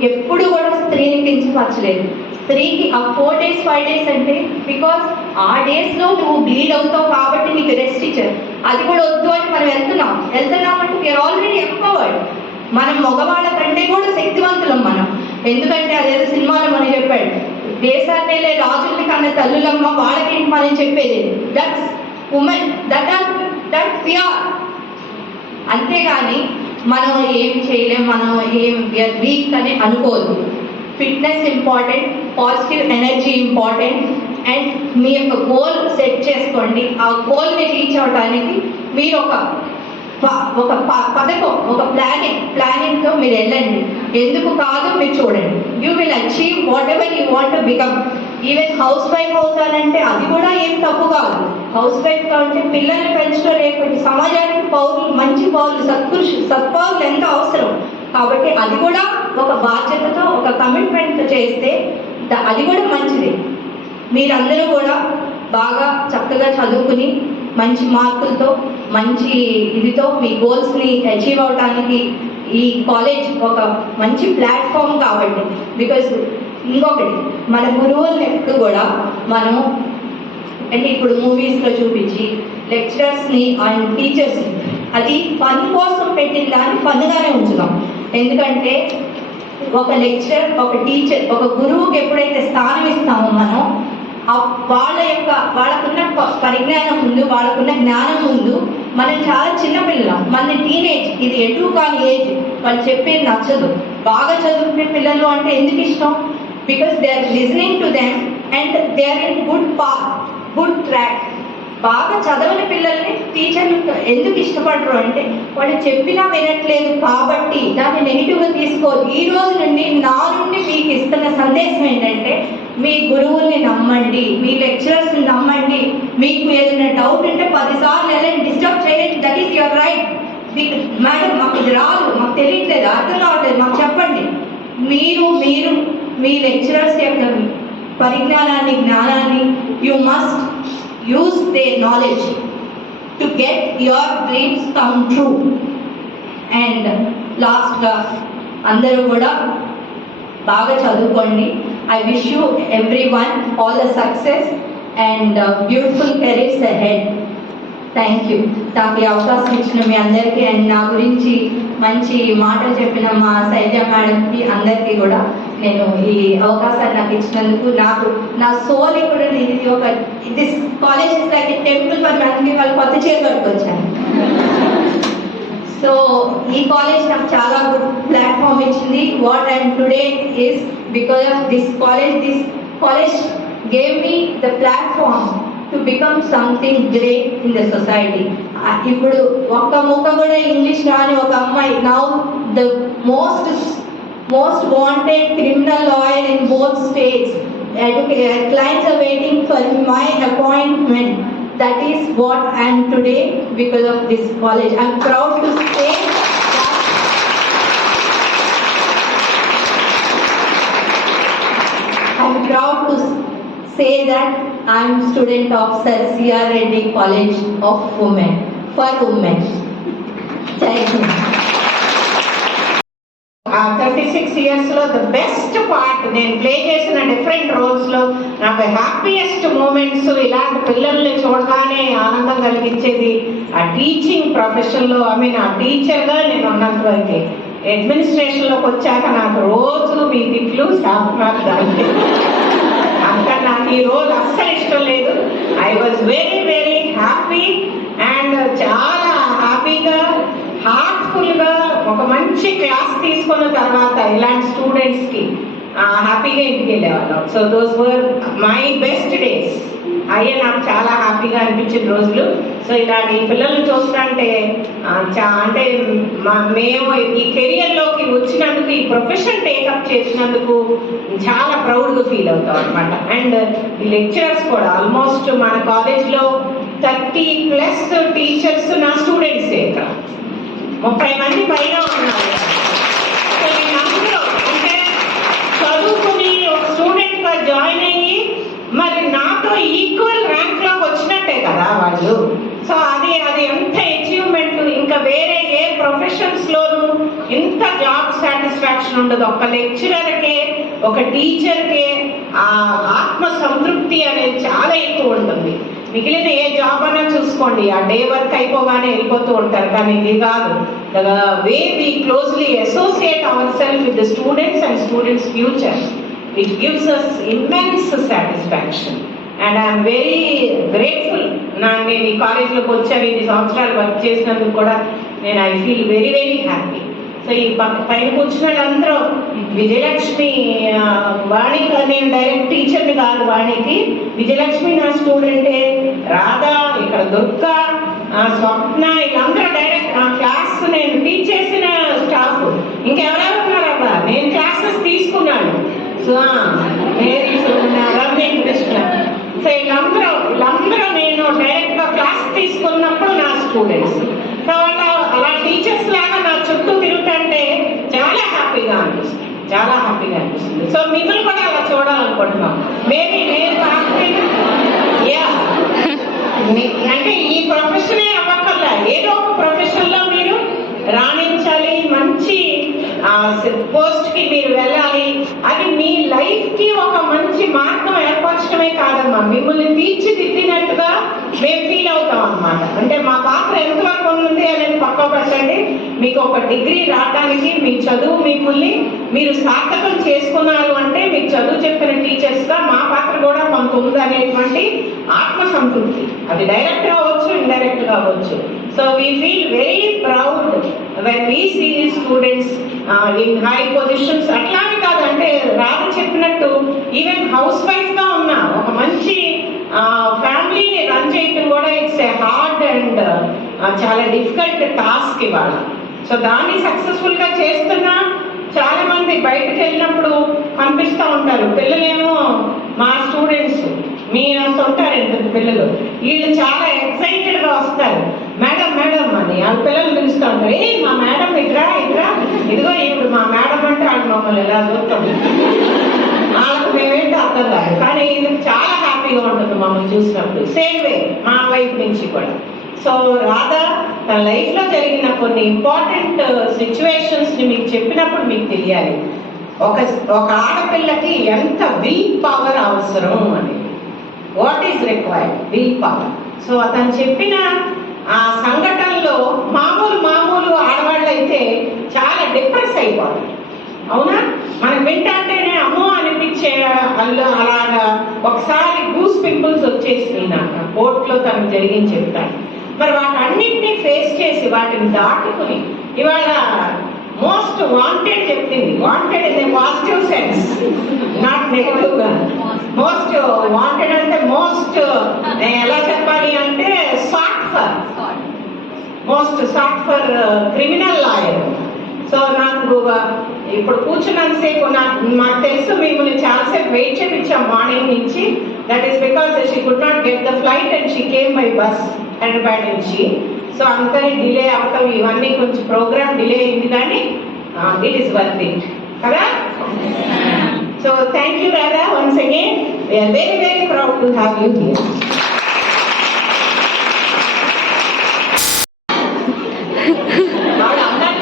ఎప్పుడు కూడా స్త్రీని కించపరచలేదు. స్త్రీకి ఆ 4 days 5 days అంటే బికాస్ ఆ డేస్లో నువ్వు బ్లీడ్ అవుతావు కాబట్టి నీకు రెస్ట్ ఇచ్చారు. అది కూడా వద్దు అని మనం వెళ్తున్నాం అంటే వీఆర్ ఆల్రెడీ ఎంపవర్డ్. మనం మగవాళ్ళ కంటే కూడా శక్తివంతులం మనం. ఎందుకంటే అదేదో సినిమాలో మనం చెప్పాడు, దేశాన్ని రాజుల్ని కన్నా తల్లులమ్మ వాళ్ళకేంటి మనం చెప్పేది. That's women, that we are. అంతేగాని మనం ఏం చేయలేం, మనం ఏం వీక్ అని అనుకోదు. Fitness important, positive energy important. And మీ యొక్క గోల్ సెట్ చేసుకోండి. ఆ గోల్ని రీచ్ అవ్వడానికి మీరు ఒక పథకం, ఒక ప్లానింగ్తో మీరు వెళ్ళండి. ఎందుకు కాదు మీరు చూడండి. You will achieve whatever you want to become. Even housewife అవుతానంటే అది కూడా ఏం తప్పు కాదు. హౌస్ వైఫ్ అంటే పిల్లల్ని పెంచడం లేకపోతే సమాజానికి పౌరులు, మంచి పౌరులు, సత్పౌరులు ఎంత అవసరం. కాబట్టి అది కూడా ఒక బాధ్యతతో, ఒక కమిట్మెంట్తో చేస్తే అది కూడా మంచిది. మీరందరూ కూడా బాగా చక్కగా చదువుకుని మంచి మార్కులతో, మంచి ఇదితో మీ గోల్స్ని అచీవ్ అవడానికి ఈ కాలేజ్ ఒక మంచి ప్లాట్ఫామ్ కాబట్టి. బికాస్ ఇంకొకటి, మన గురువులను ఎప్పుడు కూడా మనం అంటే ఇప్పుడు మూవీస్లో చూపించి లెక్చరర్స్ని అండ్ టీచర్స్ని అది ఫన్ కోసం పెట్టిన దాన్ని ఫన్గానే ఉంచుదాం. ఎందుకంటే ఒక లెక్చరర్, ఒక టీచర్, ఒక గురువుకి ఎప్పుడైతే స్థానం ఇస్తామో మనం వాళ్ళకున్న పరిజ్ఞానం ముందు, వాళ్ళకున్న జ్ఞానం ముందు మనం చాలా చిన్నపిల్లలం. మన టీనేజ్, ఇది ఎటు కాని ఏజ్. వాళ్ళు చెప్పేది నచ్చదు. బాగా చదువుకునే పిల్లలు అంటే ఎందుకు ఇష్టం? Because they are listening to them and they are in good track. బాగా చదవని పిల్లల్ని టీచర్లు ఎందుకు ఇష్టపడరు అంటే వాళ్ళు చెప్పినా వినట్లేదు కాబట్టి. దాన్ని నెగిటివ్గా తీసుకోవద్దు. ఈ రోజు నుండి నా నుండి మీకు ఇస్తున్న సందేశం ఏంటంటే మీ గురువుల్ని నమ్మండి, మీ లెక్చరర్స్ని నమ్మండి. మీకు ఏదైనా డౌట్ ఉంటే 10 సార్లు వెళ్ళండి, డిస్టర్బ్ చేయండి. That is your right. Madam మాకు ఇది రాదు, మాకు తెలియట్లేదు, అర్థం కావట్లేదు, మాకు చెప్పండి. మీరు మీరు మీ లెక్చరర్స్ యొక్క పరిజ్ఞానాన్ని, జ్ఞానాన్ని, you must use they knowledge to get your dreams come true. And లాస్ట్గా అందరూ కూడా బాగా చదువుకోండి. I wish you every one all the success and beautiful careers ahead. Thank you. నాకు ఈ అవకాశం ఇచ్చిన మీ అందరికీ అండ్ నా గురించి మంచి మాటలు చెప్పిన మా శైలజ మేడంకి అందరికీ కూడా నేను ఈ అవకాశాన్ని నాకు ఇచ్చినందుకు నాకు నా సోల్ని కూడా నేను ఇది ఒక this college is like temple for మనకి వాళ్ళు కొత్త చీర కట్టుకొచ్చాను. సో ఈ కాలేజ్ నాకు చాలా గుడ్ ప్లాట్ఫామ్ ఇచ్చింది. What I'm today is because of this college gave me the platform to become something great in the society. ఇప్పుడు ఒక్క ముక్క కూడా ఇంగ్లీష్ రాని ఒక అమ్మాయి now the most wanted criminal lawyer in both states. Clients are waiting for my appointment. That is what I am today because of this college. I am proud to say that I am student of Sir C.R. Reddy College of Women for Women. Thank you. 36 yearsలో the best part నేను play చేసిన different రోల్స్లో నాకు happiest moments ఇలాంటి పిల్లల్ని చూడగానే ఆనందం కలిగించేది ఆ టీచింగ్ ప్రొఫెషన్లో. ఆ టీచర్గా నేను ఉన్నంత వరకు అడ్మినిస్ట్రేషన్లోకి వచ్చాక నాకు రోజు మీ తిట్లు శాపనాలు దానికి అంతా నాకు ఈ రోజు అస్సలు ఇష్టం లేదు. I was very very happy and చాలా హ్యాపీగా హార్ట్ఫుల్గా ఒక మంచి క్లాస్ తీసుకున్న తర్వాత ఇలాంటి స్టూడెంట్స్కి హ్యాపీగా ఇంటికి వెళ్ళేవాళ్ళం. So those were my best days. అయ్యే నాకు చాలా హ్యాపీగా అనిపించిన రోజులు. సో ఇలాంటి పిల్లల్ని చూస్తుంటే అంటే మేము ఈ కెరియర్లోకి వచ్చినందుకు, ఈ ప్రొఫెషన్ టేకప్ చేసినందుకు చాలా ప్రౌడ్గా ఫీల్ అవుతాం అనమాట. అండ్ ఈ లెక్చరర్స్ కూడా ఆల్మోస్ట్ మన కాలేజ్లో 30+ టీచర్స్ నా స్టూడెంట్సే. ఇక్కడ 30 మంది పైన ఉన్నారు. సో వీళ్ళందరూ అంటే చదువుకుని ఒక స్టూడెంట్గా జాయిన్ అయ్యి మరి నాతో ఈక్వల్ ర్యాంక్లోకి వచ్చినట్టే కదా వాళ్ళు. సో అది ఎంత అచీవ్మెంట్. ఇంకా వేరే ఏ ప్రొఫెషన్స్లోనూ ఇంత జాబ్ సాటిస్ఫాక్షన్ ఉండదు. ఒక లెక్చరర్కే, ఒక టీచర్కే ఆ ఆత్మ సంతృప్తి అనేది చాలా ఎక్కువ ఉంటుంది. మిగిలిన ఏ జాబ్ అన్నా చూసుకోండి, ఆ డే వర్క్ అయిపోగానే వెళ్ళిపోతూ ఉంటారు. కానీ ఇది కాదు. The way we closely associate ourself with the students and students future, it gives us immense satisfaction and I am very grateful. నేను ఈ కాలేజ్లోకి వచ్చాను, 5 సంవత్సరాలు వర్క్ చేసినందుకు కూడా నేను I feel very very happy. So ఈ పైన కూర్చున్న వాళ్ళందరూ విజయలక్ష్మి, వాణి, నేను డైరెక్ట్ టీచర్ని కాదు వాణికి, విజయలక్ష్మి నా స్టూడెంటే, రాధా, ఇక్కడ దుర్గా, స్వప్న, వీళ్ళందరూ డైరెక్ట్ నా క్లాస్ నేను టీచ్ చేసిన స్టాఫ్. ఇంకెవరెవరు ఉన్నారబ్బా, నేను క్లాసెస్ తీసుకున్నాను. సో రమ్య కృష్ణ, సో వీళ్ళందరూ నేను డైరెక్ట్గా క్లాస్ తీసుకున్నప్పుడు నా స్టూడెంట్స్. సో అలా టీచర్స్ లాగా నా చుట్టూ తిరుగుతుంటే చాలా హ్యాపీగా అనిపిస్తుంది, చాలా హ్యాపీగా అనిపిస్తుంది. సో మిమ్మల్ని కూడా అలా చూడాలనుకుంటున్నాం. మేబీ నేను అంటే ఈ ప్రొఫెషనే అవ్వకల్లా ఏదో ఒక ప్రొఫెషన్లో మీరు రాణించాలి, మంచి పోస్ట్కి మీరు వెళ్ళాలి. అది మీ లైఫ్కి ఒక మంచి మార్గం ఏర్పరచడమే కాదమ్మా, మిమ్మల్ని తీర్చిదిద్దినట్టుగా మేము ఫీల్ అవుతాం అన్నమాట. అంటే మా పాత్ర ఎంతవరకు ఉంది అనేది పక్క పెట్టండి. మీకు ఒక డిగ్రీ రావడానికి మీ చదువు మిమ్మల్ని మీరు సార్థకం చేసుకున్నారు అంటే మీకు చదువు చెప్పిన టీచర్స్గా మా పాత్ర కూడా కొంత ఉంది అనేటువంటి ఆత్మసంతృప్తి. అది డైరెక్ట్గా అవ్వచ్చు, ఇండైరెక్ట్గా అవ్వచ్చు. So we feel very proud when we see students in high positions. అట్లానే కాదంటే రాధ చెప్పినట్టు ఈవెన్ హౌస్ వైఫ్గా ఉన్న ఒక మంచి ఫ్యామిలీని రన్ చేయటం కూడా ఇట్స్ ఏ హార్డ్ అండ్ చాలా డిఫికల్ట్ టాస్క్ ఇవాళ. సో దాన్ని సక్సెస్ఫుల్గా చేస్తున్నా చాలా మంది బయటకు వెళ్ళినప్పుడు కనిపిస్తూ ఉంటారు. పిల్లలేమో మా స్టూడెంట్స్ మీ ఉంటారు పిల్లలు, వీళ్ళు చాలా ఎక్సైటెడ్గా వస్తారు. మేడం మేడం అని వాళ్ళ పిల్లలు పిలుస్తూ ఉంటారు. మా మేడం ఇట్రా ఇదిగో ఇప్పుడు మా మేడం అంటే వాళ్ళు మమ్మల్ని ఎలా చూస్తాం, వాళ్ళకు మేమేంటి అర్థం కాదు. కానీ ఇది చాలా హ్యాపీగా ఉంటుంది మమ్మల్ని చూసినప్పుడు. సేమ్ వే మా వైపు నుంచి కూడా. సో రాధా తన లైఫ్లో జరిగిన కొన్ని ఇంపార్టెంట్ సిచ్యువేషన్స్ని మీకు చెప్పినప్పుడు మీకు తెలియాలి ఒక ఆడపిల్లకి ఎంత విల్ పవర్ అవసరం అని. What is required? Will power. So అతను చెప్పిన ఆ సంఘటనలో మామూలు ఆడవాళ్ళు అయితే చాలా డిప్రెస్ అయిపోతారు. అవునా? మనకు వింటాంటేనే అమ్మో అనిపించే అలాగా ఒకసారి గూస్ పింపుల్స్ వచ్చేసింది నాకు కోర్టులో తనకు జరిగింది చెప్తాను. మరి వాటన్నిటినీ ఫేస్ చేసి వాటిని దాటుకుని ఇవాళ మోస్ట్ వాంటెడ్ చెప్పింది. Wanted in a positive sense, not negative గా. మోస్ట్ వాంటెడ్ అంటే మోస్ట్ ఎలా చెప్పాలి అంటే most short for criminal lawyer. So నాకు ఇప్పుడు కూర్చున్నంతసేపు నాకు తెలుసు మిమ్మల్ని చాలాసేపు వెయిట్ చేయించాం మార్నింగ్ నుంచి. That is because she could not get the flight and she came by bus Hyderabad నుంచి. సో అందుకని డిలే అవటం ఇవన్నీ కొంచెం ప్రోగ్రామ్ డిలే అయింది, కానీ ఇట్ ఈస్ వర్త్ ఇట్ కదా. So thank you Radha once again. We're very very proud to have you here.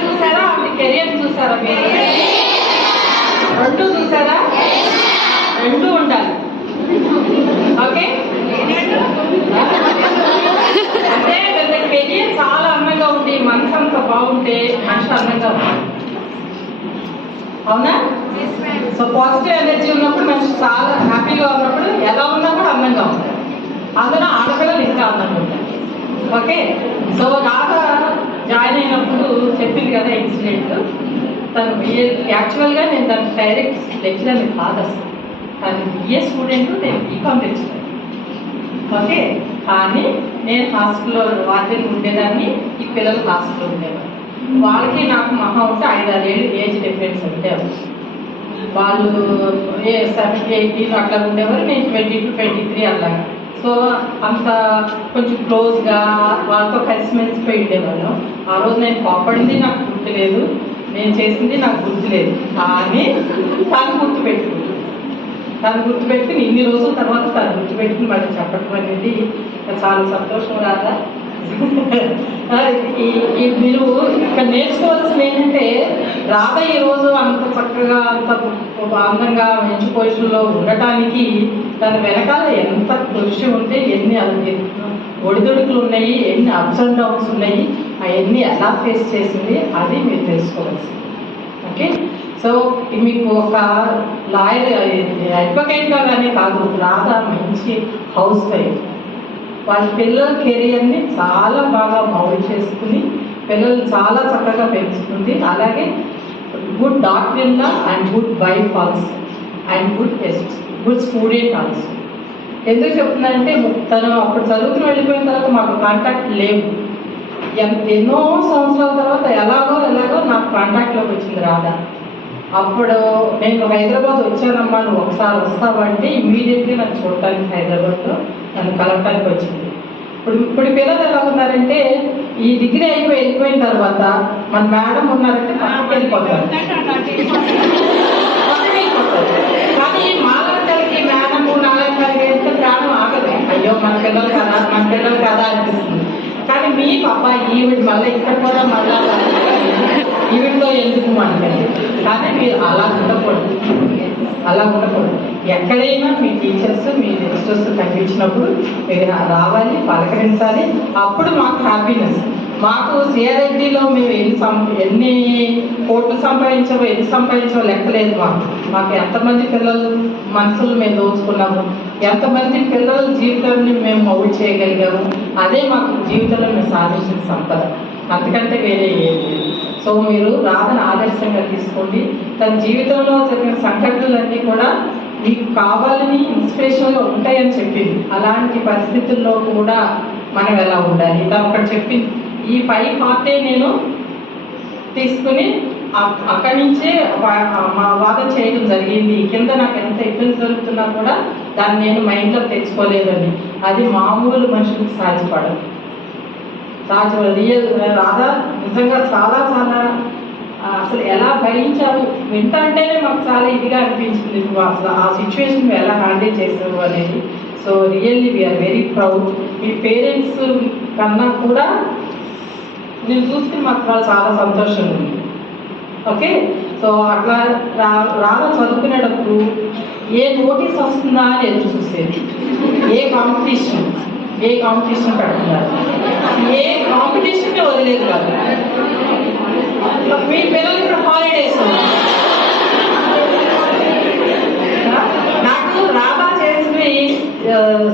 చూసారా ఆవిడ కెరియర్ చూసారా? మీరు రెండు చూసారా? రెండు ఉండాలి. ఓకే, అంటే కెరియర్ చాలా అందంగా ఉంది, మనసు అంత బాగుంటే మనిషి అందంగా ఉంటుంది. అవునా? సో పాజిటివ్ ఎనర్జీ ఉన్నప్పుడు మనిషి చాలా హ్యాపీగా ఉన్నప్పుడు ఎలా ఉన్నా కూడా అందంగా ఉంటారు. అందులో ఆడపిల్లలు ఇంకా అందంగా ఉంటారు. ఓకే, సో రాధా జాయిన్ అయినప్పుడు చెప్పింది కదా ఇన్సిడెంట్. తను యాక్చువల్గా నేను తను డైరెక్ట్ లెక్చరర్ కాదు అసలు. తను బిఏ స్టూడెంట్, నేను బీకామ్ లెక్చరర్. ఓకే, కానీ నేను హాస్టల్లో వార్డెన్ ఉండేదాన్ని, ఈ పిల్లలు హాస్టల్లో ఉండేవారు. వాళ్ళకి నాకు మహా ఉంటే 5-6 ఏళ్ళు ఏజ్ డిఫరెన్స్ ఉండేవారు. వాళ్ళు 70-80 అట్లా ఉండేవారు, నేను 20-23 అలాగా. సో అంత కొంచెం క్లోజ్గా వాళ్ళతో కలిసిమెలిసిపోయి ఉండేవాళ్ళం. ఆ రోజు నేను కోప్పడింది నాకు గుర్తులేదు, నేను చేసింది నాకు గుర్తులేదు, కానీ తను గుర్తుపెట్టుకుని ఇన్ని రోజుల తర్వాత తను గుర్తుపెట్టుకుని మళ్ళీ చెప్పడం అనేది చాలా సంతోషం. రాదా మీరు ఇక్కడ నేర్చుకోవాల్సింది ఏంటంటే, రాధ ఈరోజు అంత చక్కగా అంత అందంగా మంచి పొజిషన్లో ఉండటానికి తన వెనకాల ఎంత కృషి ఉంటే, ఎన్ని ఒడిదుడుకులు ఉన్నాయి, ఎన్ని అప్స్ అండ్ డౌన్స్ ఉన్నాయి, అవన్నీ ఎలా ఫేస్ చేసింది అది మీరు తెలుసుకోవాల్సింది. ఓకే, సో మీకు ఒక లాయర్ అడ్వకేట్గా కానీ కాదు, రాధ మంచి హౌస్ వైఫ్. వాళ్ళ పిల్లల కెరియర్ని చాలా బాగా మౌల్డ్ చేసుకుని పిల్లల్ని చాలా చక్కగా పెంచుతుంది. అలాగే good doctor in law and good wife also and good student also. ఎందుకు చెప్తుందంటే, తను అప్పుడు చదువుకుని వెళ్ళిపోయిన తర్వాత మాకు కాంటాక్ట్ లేవు. ఎన్నో సంవత్సరాల తర్వాత ఎలాగో నాకు కాంటాక్ట్లోకి వచ్చింది రాధా. అప్పుడు నేను హైదరాబాద్ వచ్చానమ్మా, నువ్వు ఒకసారి వస్తావంటే ఇమ్మీడియట్లీ నన్ను చూడటానికి హైదరాబాద్లో నన్ను కలవటానికి వచ్చింది. ఇప్పుడు పిల్లలు ఎలా ఉన్నారంటే, ఈ డిగ్రీ వెళ్ళిపోయిన తర్వాత మన మేడం ఉన్నారంటే పక్కకి వెళ్ళిపోతారు. కానీ మాలాంటి మేడము నాలాంటి వెళ్తే ప్రాణం ఆగదు. అయ్యో మన పిల్లలు కదా అనిపిస్తుంది. కానీ మీ పాప ఈవిడ మళ్ళీ ఇక్కడ కూడా మళ్ళా ఈవిడతో ఎందుకు అంటారు. కానీ మీరు అలా ఉండకూడదు. ఎక్కడైనా మీ టీచర్స్ మీ లెక్చరర్స్ కనిపించినప్పుడు మీరు రావాలి, పలకరించాలి. అప్పుడు మాకు హ్యాపీనెస్. మాకు సిఆర్ఐటీలో మేము ఎన్ని కోట్లు సంపాదించామో ఎన్ని సంపాదించామో లెక్కలేదు. మాకు ఎంతమంది పిల్లలు మనసులు మేము దోచుకున్నాము, ఎంతమంది పిల్లల జీవితాన్ని మేము మౌల్డ్ చేయగలిగాము, అదే మాకు జీవితంలో మేము సాధించిన సంపద. అంతకంటే వేరే ఏది లేదు. సో మీరు రాధను ఆదర్శంగా తీసుకోండి. తన జీవితంలో జరిగిన సంఘటనలన్నీ కూడా మీకు కావాలని ఇన్స్పిరేషన్గా ఉంటాయని చెప్పింది. అలాంటి పరిస్థితుల్లో కూడా మనం ఎలా ఉండాలి తను ఒకటి చెప్పింది. ఈ 5 పార్టే నేను తీసుకుని అక్కడి నుంచే మా వాదన చేయడం జరిగింది. కింద నాకు ఎంత ఇబ్బంది జరుగుతున్నా కూడా దాన్ని నేను మైండ్లో తెచ్చుకోలేదని. అది మామూలు మనుషులకు సాధ్యపడదు. రాధా నిజంగా చాలా చాలా అసలు ఎలా భరించారు వింటంటేనే మాకు చాలా ఇదిగా అనిపించింది. అసలు ఆ సిచ్యువేషన్ ఎలా హ్యాండిల్ చేశారు అనేది. So really we're very proud. మీ పేరెంట్స్ కన్నా కూడా నేను చూస్తే మాకు వాళ్ళు చాలా సంతోషంగా ఉంది. ఓకే, సో అట్లా రాధ చదువుకునేటప్పుడు ఏ నోటీస్ వస్తుందా అని ఎదురు చూసేది. ఏ కాంపిటీషన్ పెడుతున్నారు, ఏ కాంపిటీషన్కి వదిలేదు కాదు. మీ పిల్లలు ఇప్పుడు హాలిడేస్ నాకు రాధా చేసిన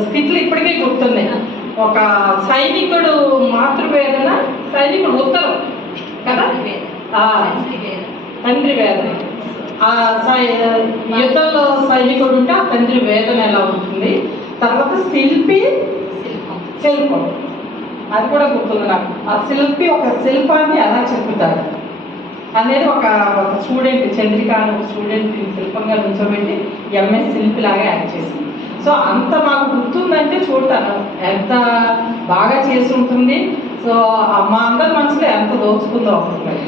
స్కిట్లు ఇప్పటికీ గుర్తున్నాయి. ఒక సైనికుడు మాతృవేదన, సైనికుడు ఉత్తరం కదా, తండ్రి వేదన. ఆ యుద్ధంలో సైనికుడు ఉంటే ఆ తండ్రి వేదన ఎలా ఉంటుంది. తర్వాత శిల్పం అది కూడా గుర్తుంది నాకు. ఆ శిల్పి ఒక శిల్పాన్ని ఎలా చెప్పుతారు అనేది ఒక స్టూడెంట్, చంద్రిక అని ఒక స్టూడెంట్ శిల్పంగా నుంచోబెట్టి ఎంఎస్ శిల్పి లాగా యాక్ట్ చేసింది. సో అంత మాకు గుర్తుందంటే చూడతాను ఎంత బాగా చేసి ఉంటుంది. సో మా అందరి మనసులో ఎంత దోచుకుందో ఉంటుంది.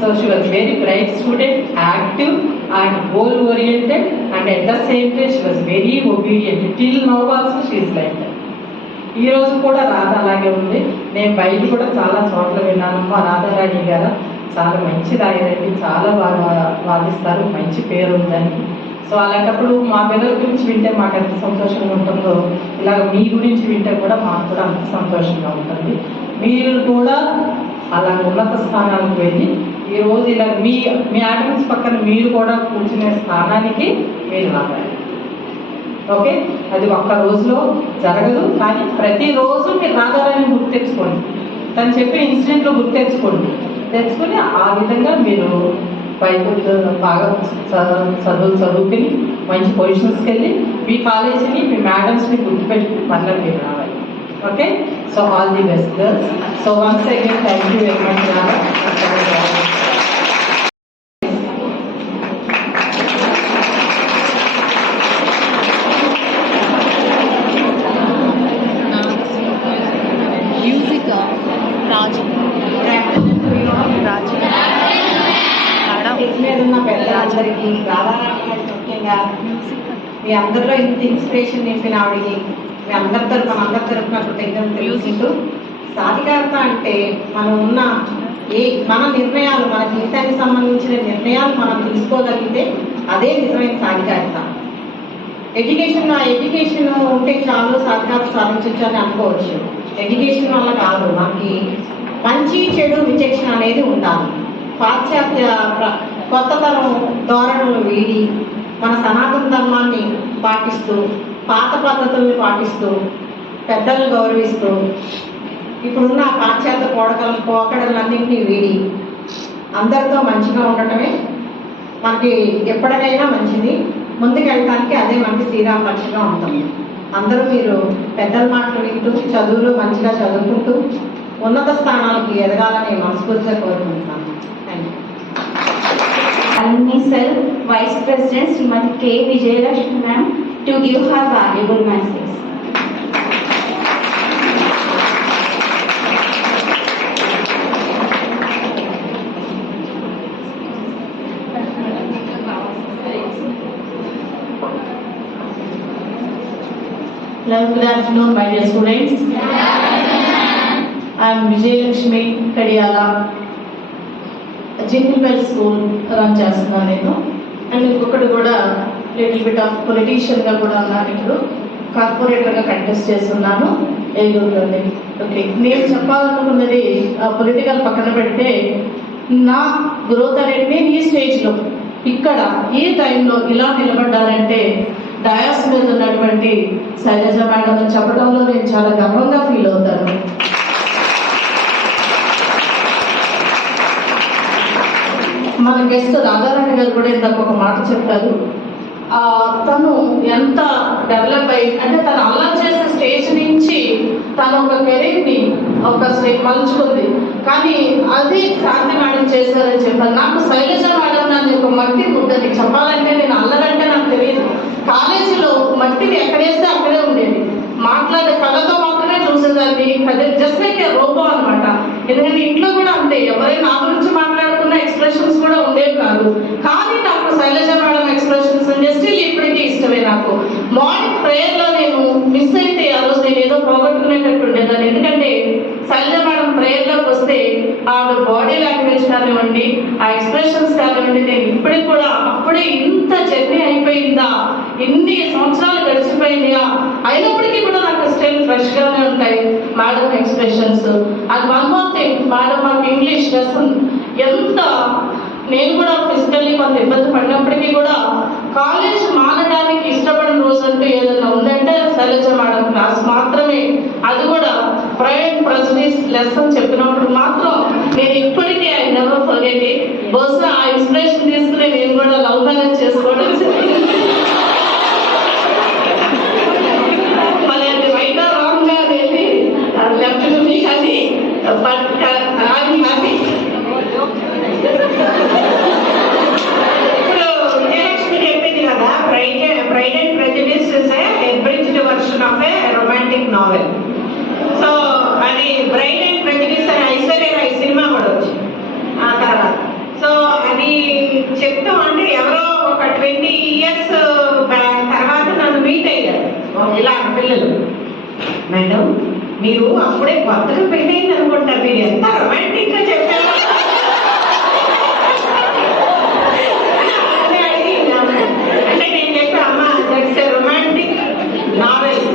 So she was very bright student, active and goal oriented, and at the same time she was very obedient. Till now also she is like that. ఈ రోజు కూడా రాధ అలాగే ఉంది. నేను బయట కూడా చాలా చోట్ల విన్నాను, మా రాధారాణి గారు చాలా మంచి రాయరండి, చాలా బాగా వాదిస్తారు, మంచి పేరు ఉందని. సో అలాంటప్పుడు మా పిల్లల గురించి వింటే మాకు ఎంత సంతోషంగా ఉంటుందో, ఇలాగ మీ గురించి వింటే కూడా మాకు కూడా అంత సంతోషంగా ఉంటుంది. మీరు కూడా అలా ఉన్నత స్థానానికి వెళ్ళి ఈరోజు ఇలా మీ ఆటమ్స్ పక్కన మీరు కూడా కూర్చునే స్థానానికి మీరు రావాలి. ఓకే, అది ఒక్క రోజులో జరగదు, కానీ ప్రతిరోజు మీరు రాగాలని గుర్తు తెచ్చుకోండి. తను చెప్పే ఇన్సిడెంట్లో గుర్తు తెచ్చుకొని ఆ విధంగా మీరు బైబిల్ బాగా చదువుకుని మంచి పొజిషన్స్కి వెళ్ళి మీ కాలేజీని మీ మేడమ్స్ని గుర్తుపెట్టుకుని మళ్ళీ మీరు రావాలి. Okay, so all the best girls. So once again thank you very much Radha. పెద్దలందరికీ, రాధారాణి ముఖ్యంగా మీ అందరిలో ఇంత ఇన్స్పిరేషన్ నింపిన ఆవిడకి మీ అందరి తరఫున కృతజ్ఞతలు తెలుసుకుంటూ, సాధికారత అంటే మనం ఉన్న మన నిర్ణయాలు, మన జీవితానికి సంబంధించిన నిర్ణయాలు మనం తీసుకోగలిగితే అదే నిజమైన సాధికారత. ఎడ్యుకేషన్ ఉంటే చాలు సాధికారత సాధించవచ్చు అని అనుకోవచ్చు. ఎడ్యుకేషన్ వల్ల కాదు, మనకి మంచి చెడు విచక్షణ అనేది ఉండాలి. పాశ్చాత్య కొత్త తరం ధోరణులు వీడి మన సనాతన ధర్మాన్ని పాటిస్తూ, పాత పద్ధతుల్ని పాటిస్తూ, పెద్దలను గౌరవిస్తూ, ఇప్పుడున్న పాశ్చాత్య పోకడలన్నింటినీ వీడి అందరితో మంచిగా ఉండటమే మనకి ఎప్పటికైనా మంచిది. ముందుకెళ్ళటానికి అదే మనకి శ్రీరామరక్షగా ఉంటుంది. అందరూ మీరు పెద్దల మాటలు వింటూ, చదువులు మంచిగా చదువుకుంటూ ఉన్నత స్థానాలకి ఎదగాలని మనస్ఫూర్తిగా కోరుకుంటున్నాను. Thank you. Sir, Vice President Srimati K. Vijayalakshmi ma'am to give her valuable message. Hello, good afternoon, my dear students. I am Vijayalakshmi Kadiyala. Jingle bell school run చేస్తున్నాను నేను. అండ్ ఇంకొకటి కూడా లిటిల్ బిట్ ఆఫ్ పొలిటీషియన్గా కూడా ఉన్నాను. ఇప్పుడు కార్పొరేటర్గా contest చేస్తున్నాను ఏలూరులోని. Okay, నేను చెప్పాలనుకున్నది పొలిటికల్ పక్కన పెడితే నా గ్రోత్ అనేది నేను ఈ స్టేజ్లో ఇక్కడ ఈ టైంలో ఇలా నిలబడ్డానంటే డయాస్ మీద ఉన్నటువంటి శైలజ మేడం చెప్పడంలో నేను చాలా గర్వంగా ఫీల్ అవుతాను. మన గెస్ట్ రాధారాణి గారు కూడా ఇందాక ఒక మాట చెప్పారు. తను ఎంత డెవలప్ అయ్యి అంటే తను అల్లరి చేసిన స్టేజ్ నుంచి తను ఒక కెరీర్ని ఒక స్టేజ్ మలుచుకుంది. కానీ అది శాంతి మేడం చేశారని చెప్పారు. నాకు శైలజ మేడం నాది ఒక మట్టి ముద్దని చెప్పాలంటే నేను అల్లరంటే నాకు తెలియదు. కాలేజీలో మట్టిని ఎక్కడేస్తే అక్కడే ఉండేది. మాట్లాడే కళతో మాత్రమే చూసేదాన్ని. జస్ట్ లైక్ ఏ రోబో అనమాట. ఎందుకంటే ఇంట్లో కూడా అంతే, ఎవరైనా నా గురించి మాట్లాడుకున్న ఎక్స్ప్రెషన్స్ కూడా ఉండేవి కాదు. కానీ నాకు శైలజ మేడం ఎక్స్ప్రెషన్స్ జస్ట్ ఇప్పటికీ ఇష్టమే నాకు. మార్నింగ్ ప్రేయర్లో నేను మిస్ అయితే ఆ రోజు నేను ఏదో పోగొట్టుకునేటట్టు ఉండేదాన్ని. ఎందుకంటే శైలజ మేడం ప్రేయర్లోకి వస్తే ఆవిడ బాడీ లాంగ్వేజ్ కానివ్వండి, ఆ ఎక్స్ప్రెషన్స్ కానివ్వండి, నేను ఇప్పటికి కూడా అప్పుడే ఇంత జర్నీ అయిపోయిందా, ఇన్ని సంవత్సరాలు గడిచిపోయిందా, అయినప్పటికీ కూడా నాకు స్టిల్ ఫ్రెష్ గానే ఉంటాయి madam expressions. And one more thing, madam మాకు ఇంగ్లీష్ లెసన్ ఎంత, నేను కూడా ఫిజికల్లీ కొంత ఇబ్బంది పడినప్పటికీ కూడా కాలేజ్ మానడానికి ఇష్టపడిన రోజు అంటూ ఏదైనా ఉందంటే శైలజ మేడం క్లాస్ మాత్రమే. అది కూడా ప్రైవేట్ ప్రెసిడెన్స్ లెసన్ చెప్పినప్పుడు మాత్రం నేను ఇప్పటికీ ఐ నెవర్ ఫర్గెట్ ఇట్. బహుశా ఆ ఇన్స్పిరేషన్ తీసుకుని నేను కూడా లవ్ మ్యారేజ్ చేసుకోవడం మళ్ళీ అది రైట్ ఆర్ రాంగ్ గా అనేది లెఫ్ట్ టు మీ, కానీ బట్ ఐఎమ్ హ్యాపీ. ఇప్పుడు విజయలక్ష్మి చెప్పింది కదా, Pride and Prejudice is a abridged version of a romantic novel. So అది ప్రైడ్ అండ్ ప్రెజుడిస్ అని ఐశ్వర్య రాయ్ సినిమా కూడా వచ్చింది ఆ తర్వాత. సో అది చెప్తూ అంటే ఎవరో ఒక 20 years తర్వాత నన్ను మీట్ అయ్యారు ఇలా పిల్లలు. మేడం మీరు అప్పుడే కొత్తగా పెళ్ళయింది అనుకుంటా, మీరు ఎంత రొమాంటిక్ గా చెప్పారు అంటే నేను చెప్పా, అమ్మ దట్స్ ఏ రొమాంటిక్ నావెల్,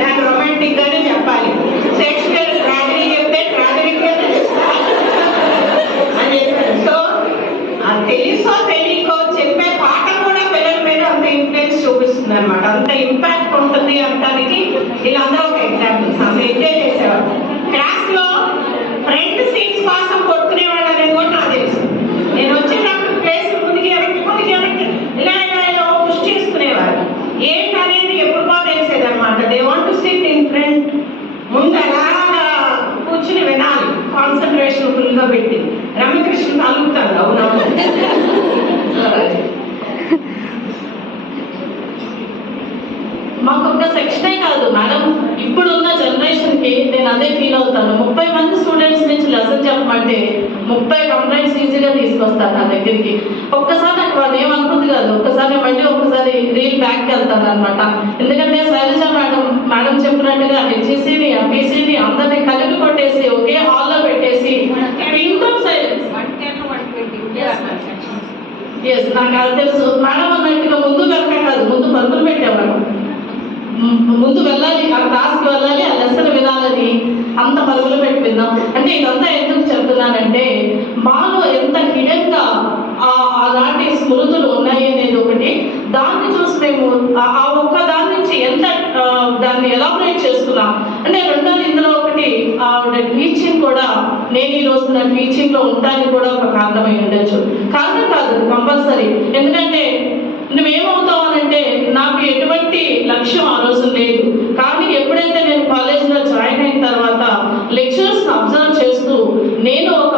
దాన్ని రొమాంటిక్ గానే చెప్పాలి. షేక్స్పియర్ ట్రాజడీ చెప్తే ట్రాజడిక్ గానే అని చెప్పారు. సో అది తెలుసో తెలియకో చెప్పే పాఠం కూడా పిల్లల మీద అంత ఇన్ఫ్లుయెన్స్ చూపిస్తుంది అనమాట, అంత ఇంపాక్ట్ ఉంటుంది అంటానికి వీళ్ళందరూ ఒక ఎగ్జాంపుల్స్. అంత ఎంజాయ్ చేసేవారు. క్లాస్ లో ఫ్రంట్ సీట్స్ కోసం కొట్టుకునేవాళ్ళు అనేది కూడా నాకు తెలుసు. నేను వచ్చేటప్పుడు ప్లేస్ ముందుకి వెనక్కి ఇలా పుష్ చేసుకునేవారు. ఏంటనేది ఎప్పుడుకో తెలిసేది అనమాట. They want to SIT in front, ముందు అలాగా కూర్చుని వినాలి, కాన్సన్ట్రేషన్ ఫుల్ గా పెట్టి. రమ్యకృష్ణ తాగుతాడు, అవునవును. మాకు ఒక సెక్షనే కాదు మేడం, ఇప్పుడున్న జనరేషన్ కి నేను అదే ఫీల్ అవుతాను. 30 మంది స్టూడెంట్స్ నుంచి లెసన్ చెప్పమంటే 30 కంప్లైంట్స్ ఈజీగా తీసుకొస్తాను నా దగ్గరికి. ఒక్కసారి నాకు వాళ్ళు ఏమనుకుంది కాదు, ఒక్కసారి రీల్ బ్యాక్ వెళ్తాను అనమాట. ఎందుకంటే శైలజ మేడం చెప్పినట్టుగా హెచ్ఈసీని ఎంపీసీని అందరినీ కలిపి కొట్టేసి ఒకే హాల్లో పెట్టేసి నాకు అది తెలుసు. మేడం అన్నట్టుగా ముందు వెనక కాదు, ముందు పరుగులు పెట్టేవాడు. ముందు వెళ్ళాలి, ఆ క్లాస్కి వెళ్ళాలి, ఆ లెసన్ వినాలని అంత పరుగులు పెట్టి విన్నాం. అంటే ఇదంతా ఎందుకు చెప్తున్నానంటే మాలో ఎంత హిడెన్ గా ఆనాటి స్మృతులు ఉన్నాయి అనేది ఒకటి. దాన్ని చూసి మేము ఆ ఒక్క దాని నుంచి ఎంత దాన్ని ఎలాబరేట్ చేసుకున్నాం అంటే రెండోది ఇందులో ఒకటి ఆవిడ టీచింగ్ కూడా, నేను ఈ రోజు నా టీచింగ్ లో ఉంటానికి కూడా ఒక కారణమై ఉండొచ్చు. కారణం కాదు, కంపల్సరీ. ఎందుకంటే నువ్వేమవుతావు అనంటే నాకు ఎటువంటి లక్ష్యం ఆ రోజు లేదు. కానీ ఎప్పుడైతే నేను కాలేజీలో జాయిన్ అయిన తర్వాత లెక్చర్స్ అబ్జర్వ్ చేస్తూ నేను ఒక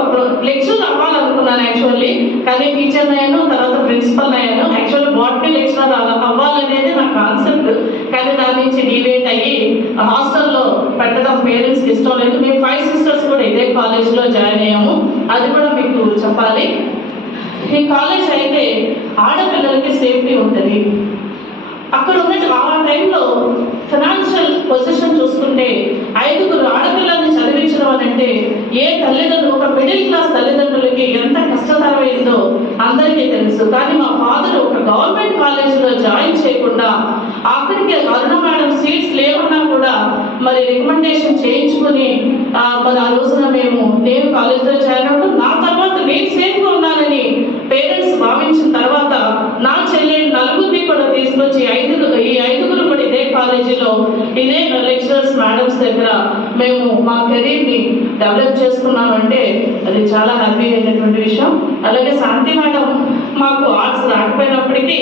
లెక్చర్ అవ్వాలనుకున్నాను యాక్చువల్లీ. కానీ టీచర్ అయ్యాను, తర్వాత ప్రిన్సిపల్ అయ్యాను. యాక్చువల్లీ బాటనీ లెక్చరర్ అవ్వాలనేది నా కాన్సెప్ట్. కానీ దాని నుంచి డివేట్ అయ్యి హాస్టల్లో పెట్టడం పేరెంట్స్కి ఇష్టం లేదు. మేము 5 sisters కూడా ఇదే కాలేజ్లో జాయిన్ అయ్యాము. అది కూడా మీకు చెప్పాలి. ఈ కాలేజ్ అయితే ఆడపిల్లలకి సేఫ్టీ ఉంటుంది. అక్కడ ఉన్నట్టు ఆ టైంలో ఫైనాన్షియల్ పొజిషన్ చూసుకుంటే 5 ఆడపిల్లల్ని చదివించడం అని అంటే ఏ తల్లిదండ్రులు, ఒక మిడిల్ క్లాస్ తల్లిదండ్రులకి ఎంత కష్టతరమైందో అందరికీ తెలుసు. కానీ మా ఫాదర్ ఒక గవర్నమెంట్ కాలేజీలో జాయిన్ చేయకుండా అక్కడికి అరుణ మేడం సీట్స్ లేకున్నా కూడా మరి రికమెండేషన్ చేయించుకుని మరి ఆ రోజున నేను కాలేజీలో జాయిన్ అవ్వడం, నా తర్వాత నేను సేఫ్గా ఉన్నానని పేరెంట్స్ భావించిన తర్వాత నా చెల్లెలు 4 కూడా తీసుకొచ్చి ఈ 5 కూడా ఇదే కాలేజీలో ఇదే లెక్చరర్స్ మేడమ్స్ దగ్గర మేము మా కెరీర్ని డెవలప్ చేసుకున్నామంటే అది చాలా హ్యాపీ అయినటువంటి విషయం. అలాగే శాంతి మేడం మాకు ఆర్ట్స్ రాకపోయినప్పటికీ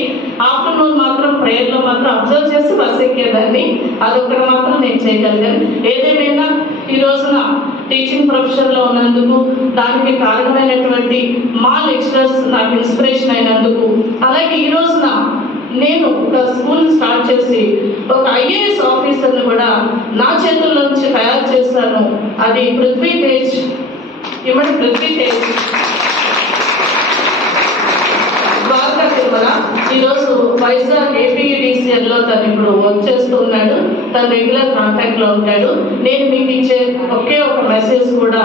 ఆఫ్టర్నూన్ మాత్రం ప్రేయర్లో మాత్రం అబ్జర్వ్ చేసి బస్ ఎక్కేదాన్ని. అదొకటి మాత్రం నేను చేయగలిగాను. ఏదేమైనా ఈ రోజున టీచింగ్ ప్రొఫెషన్లో ఉన్నందుకు, దానికి కారణమైనటువంటి మా లెక్చరర్స్ నాకు ఇన్స్పిరేషన్ అయినందుకు, అలాగే ఈ రోజున నేను ఒక స్కూల్ స్టార్ట్ చేసి ఒక IAS ఆఫీసర్ని కూడా నా చేతుల్లోంచి తయారు చేస్తాను చేస్తున్నాను. అది పృథ్వీ తేజ్. ఇమ్మడి పృథ్వీ తేజ్ ద్వారకా తిరుమల. ఈరోజు వైజాగ్ ఏపీఈడిసిఎల్లో తను ఇప్పుడు వర్క్ చేస్తూ ఉన్నాడు. తను రెగ్యులర్ కాంటాక్ట్ లో ఉంటాడు. నేను మీకు ఇచ్చే ఒకే ఒక మెసేజ్ కూడా,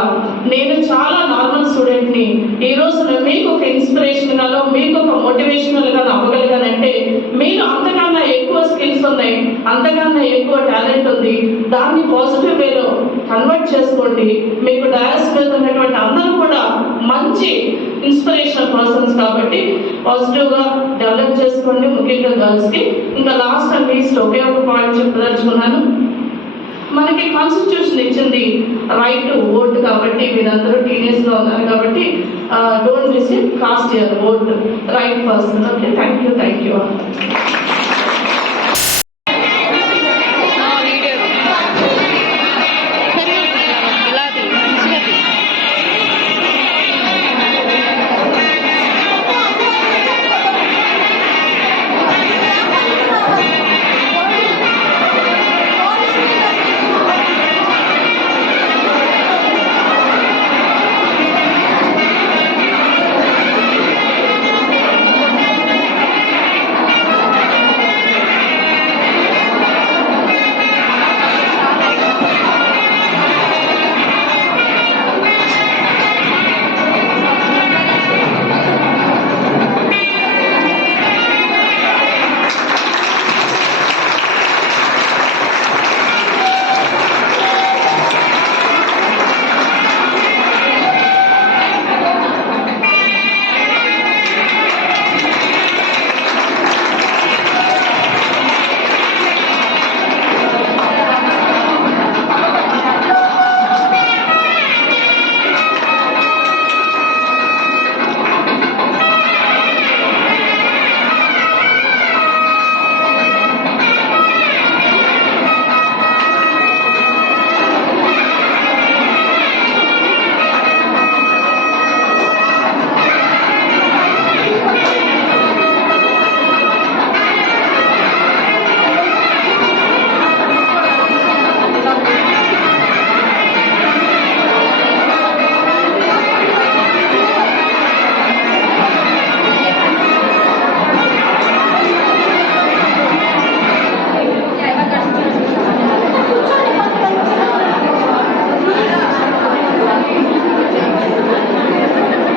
నేను చాలా నార్మల్ స్టూడెంట్ ని ఈ రోజు మీకు ఒక ఇన్స్పిరేషన్ గానో మీకు ఒక మోటివేషనల్ గానో అవ్వగలిగానంటే, మీరు అంతకన్నా ఎక్కువ స్కిల్స్ ఉన్నాయి, అంతకన్నా ఎక్కువ టాలెంట్ ఉంది. దాన్ని పాజిటివ్ వేలో కన్వర్ట్ చేసుకోండి. మీకు డయాస్ మీద ఉన్నటువంటి అందరూ కూడా మంచి ఇన్స్పిరేషనల్ పర్సన్స్ కాబట్టి పాజిటివ్ గా డెవలప్ చేసుకోండి, ముఖ్యంగా గర్ల్స్ కి. ఇంకా లాస్ట్ అండ్ లీస్ట్ ఒకే ఒక పాయింట్ చెప్పదలుచుకున్నాను. మనకి కాన్స్టిట్యూషన్ ఇచ్చింది రైట్ టు ఓట్ కాబట్టి, మీరందరూ టీనేజ్ లో ఉన్నారు కాబట్టి don't miss it, cost your vote right person. Okay, thank you.